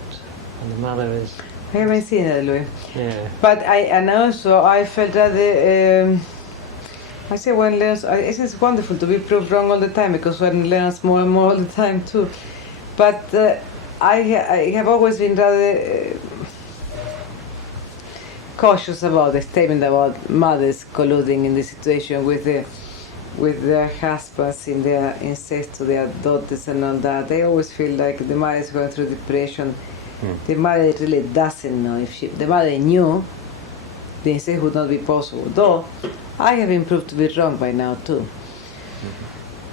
and the mother is... I haven't seen it, Louis. Yeah. But I felt that I say one learns, it's wonderful to be proved wrong all the time, because one learns more and more all the time too. But I have always been rather cautious about the statement about mothers colluding in this situation with their husbands in their incest to their daughters and all that. I always feel like the mother is going through depression. The mother really doesn't know. If the mother knew, the incest would not be possible. Though I have been proved to be wrong by now too.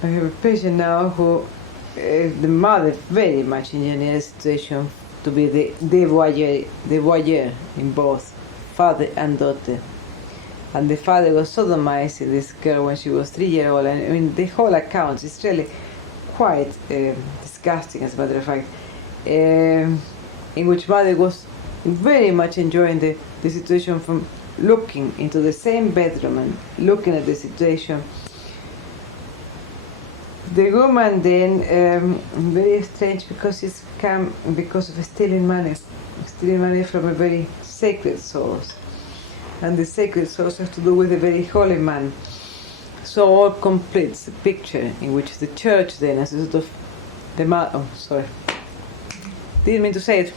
I have a patient now who the mother very much engineered a situation to be the voyeur in both father and daughter. And the father was sodomizing this girl when she was 3 years old. And I mean, the whole account is really quite disgusting, as a matter of fact, in which mother was very much enjoying the situation from looking into the same bedroom and looking at the situation. The woman then, very strange, because it's come because of stealing money from a very sacred source. And the sacred source has to do with a very holy man. So all completes the picture in which the church then, as a sort of didn't mean to say it.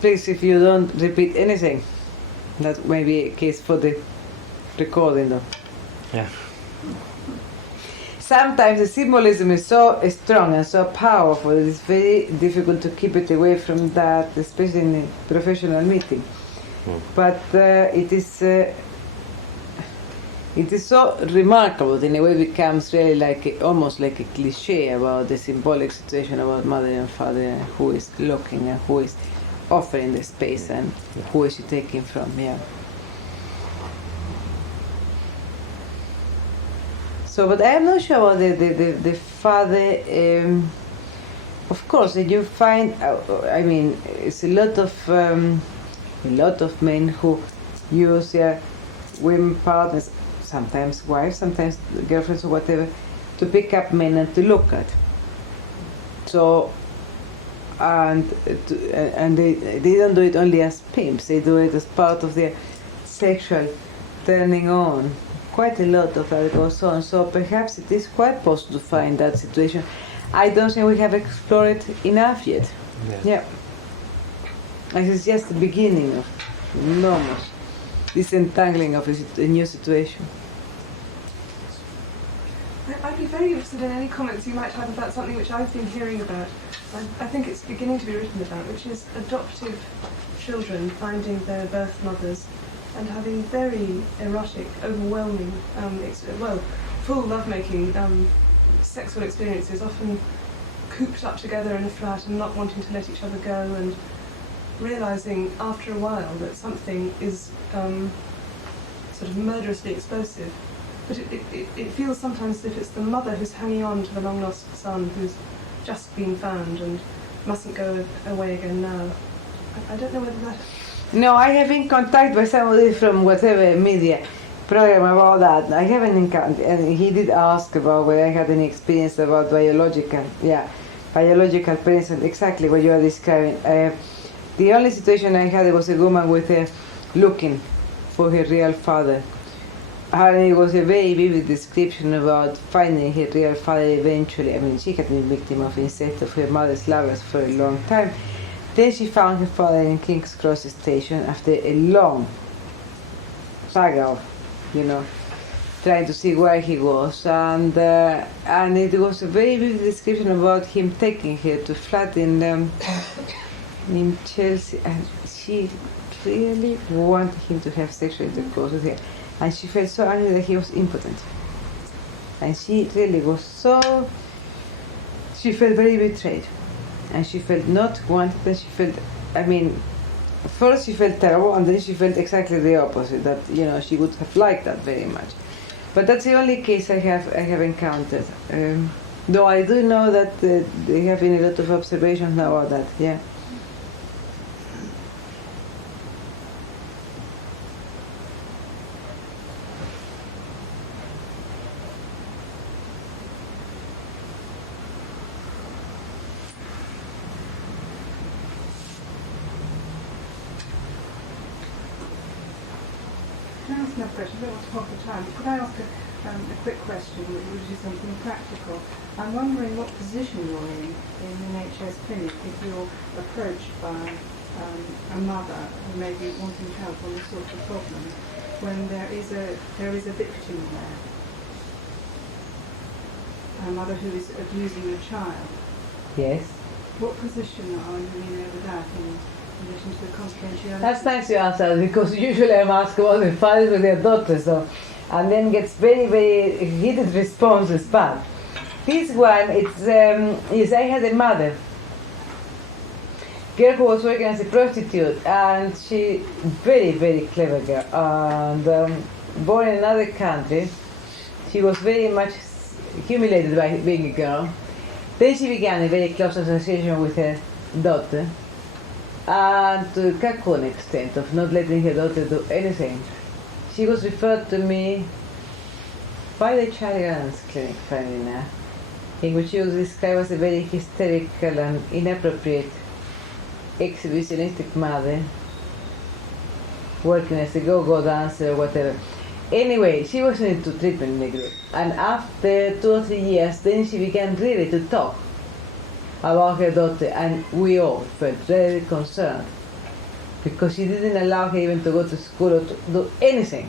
Please, if you don't repeat anything, that may be a case for the recording though. Yeah. Sometimes the symbolism is so strong and so powerful that it's very difficult to keep it away from that, especially in a professional meeting. But it is it is so remarkable that in a way it becomes really almost like a cliche about the symbolic situation about mother and father, and who is looking and who is offering the space and who is she taking from. Yeah. So, but I am not sure about the father. Of course, you find. I mean, it's a lot of men who use their women partners, sometimes wives, sometimes girlfriends or whatever, to pick up men and to look at. So, and they don't do it only as pimps. They do it as part of their sexual turning on. Quite a lot of that goes on. So perhaps it is quite possible to find that situation. I don't think we have explored it enough yet. Yeah. And it's just the beginning of enormous disentangling of a new situation. I'd be very interested in any comments you might have about something which I've been hearing about. I think it's beginning to be written about, which is adoptive children finding their birth mothers and having very erotic, overwhelming, full lovemaking, sexual experiences, often cooped up together in a flat and not wanting to let each other go, and realising after a while that something is sort of murderously explosive. But it feels sometimes as if it's the mother who's hanging on to the long-lost son who's just been found and mustn't go away again now. I don't know whether that... No, I have been contacted by somebody from whatever media program about that. I haven't encountered, and he did ask about whether I had any experience about biological parents, and exactly what you are describing. The only situation I had was a woman with looking for her real father. And it was a very vivid description about finding her real father eventually. I mean, she had been victim of incest of her mother's lovers for a long time. Then she found her father in King's Cross Station after a long saga of, trying to see where he was. And it was a very vivid description about him taking her to a flat in Chelsea. And she really wanted him to have sexual intercourse with her. And she felt so angry that he was impotent. And she really was she felt very betrayed. And she felt not wanted, and she felt, first she felt terrible, and then she felt exactly the opposite, that, she would have liked that very much. But that's the only case I have encountered. Though I do know that there have been a lot of observations now about that, yeah. No question, I don't want to hog the time. Could I ask a quick question, which is something practical? I'm wondering what position you're in an NHS clinic if you're approached by a mother who may be wanting help on this sort of problem, when there is a victim there, a mother who is abusing a child. Yes. What position are you in over that in relation to the confidentiality? That's nice you answer, because usually I'm asked about the fathers with their daughters, and then gets very, very heated responses. But this one, yes, I had a mother, girl who was working as a prostitute, and she, very, very clever girl, and born in another country. She was very much humiliated by being a girl. Then she began a very close association with her daughter, and to an extent of not letting her daughter do anything. She was referred to me by the child guidance clinic, funny enough, in which she was described as a very hysterical and inappropriate exhibitionistic mother, working as a go-go dancer or whatever. Anyway, she was into treatment in the group, and after 2 or 3 years, then she began really to talk about her daughter, and we all felt very concerned because she didn't allow her even to go to school or to do anything.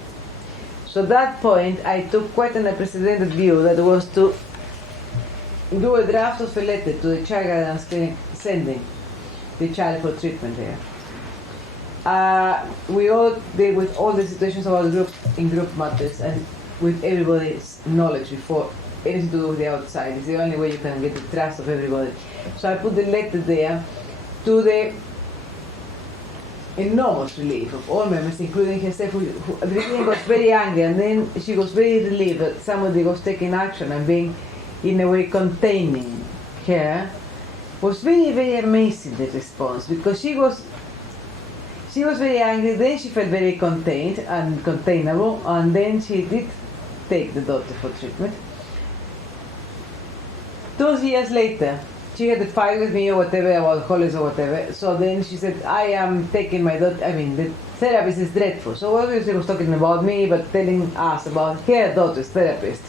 So at that point, I took quite an unprecedented view, that was to do a draft of a letter to the child guidance clinic sending the child for treatment there. We all deal with all the situations about group matters, and with everybody's knowledge before anything to do with the outside. It's the only way you can get the trust of everybody. So I put the letter there, to the enormous relief of all members, including herself, who at the beginning was very angry, and then she was very relieved that somebody was taking action and being, in a way, containing her. Was very, very amazing, the response, because she was very angry, then she felt very contained and containable, and then she did take the daughter for treatment. 2 years later, she had a fight with me or whatever about holidays or whatever, so then she said, I am taking my daughter, I mean, the therapist is dreadful. So obviously she was talking about me, but telling us about her daughter's therapist.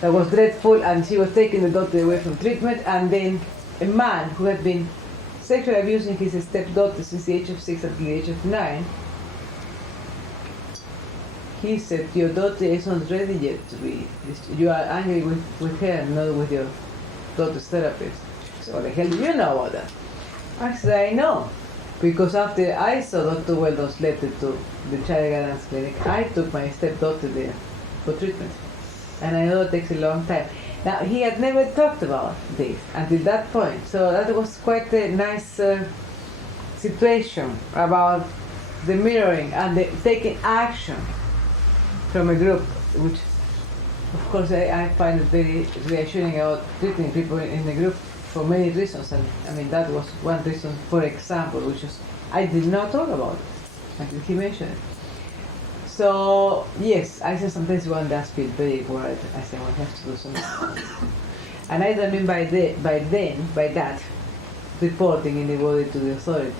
That was dreadful, and she was taking the daughter away from treatment, and then a man who had been sexually abusing his stepdaughter since the age of 6 until the age of 9, he said, your daughter is not ready yet to be, you are angry with her, not with your daughter's therapist. So what the hell do you know about that? I said, I know, because after I saw Dr. Welldon's letter to the child guidance clinic, I took my stepdaughter there for treatment. And I know it takes a long time. Now, he had never talked about this until that point, so that was quite a nice situation about the mirroring and the taking action from a group, which, of course, I find it very reassuring about treating people in a group for many reasons. And I mean, that was one reason, for example, which was I did not talk about it until he mentioned it. So, yes, I say sometimes one does feel very worried. I say, well, I have to do something. And I don't mean by that, reporting anybody to the authorities.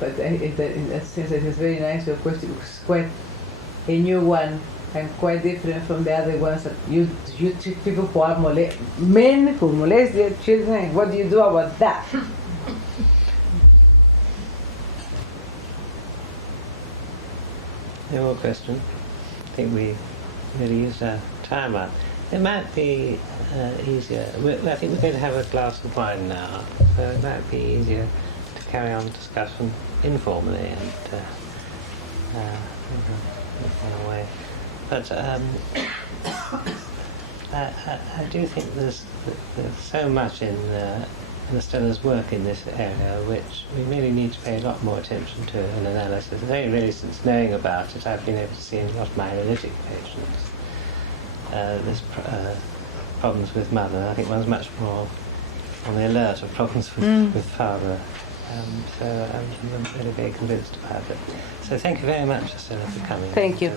But in that sense, it is very nice. Your question was quite a new one and quite different from the other ones that you treat people who are men who molest their children. What do you do about that? No more questions. I think we really used our time up. It might be easier. I think we're going to have a glass of wine now, so it might be easier to carry on discussion informally and in a way. But I do think there's so much in Estela's work in this area which we really need to pay a lot more attention to in analysis. It's only really since knowing about it I've been able to see in a lot of my analytic patients there's problems with mother. I think one's much more on the alert of problems with father. So I'm really very convinced about it. So thank you very much, Estela, for coming. Thank you.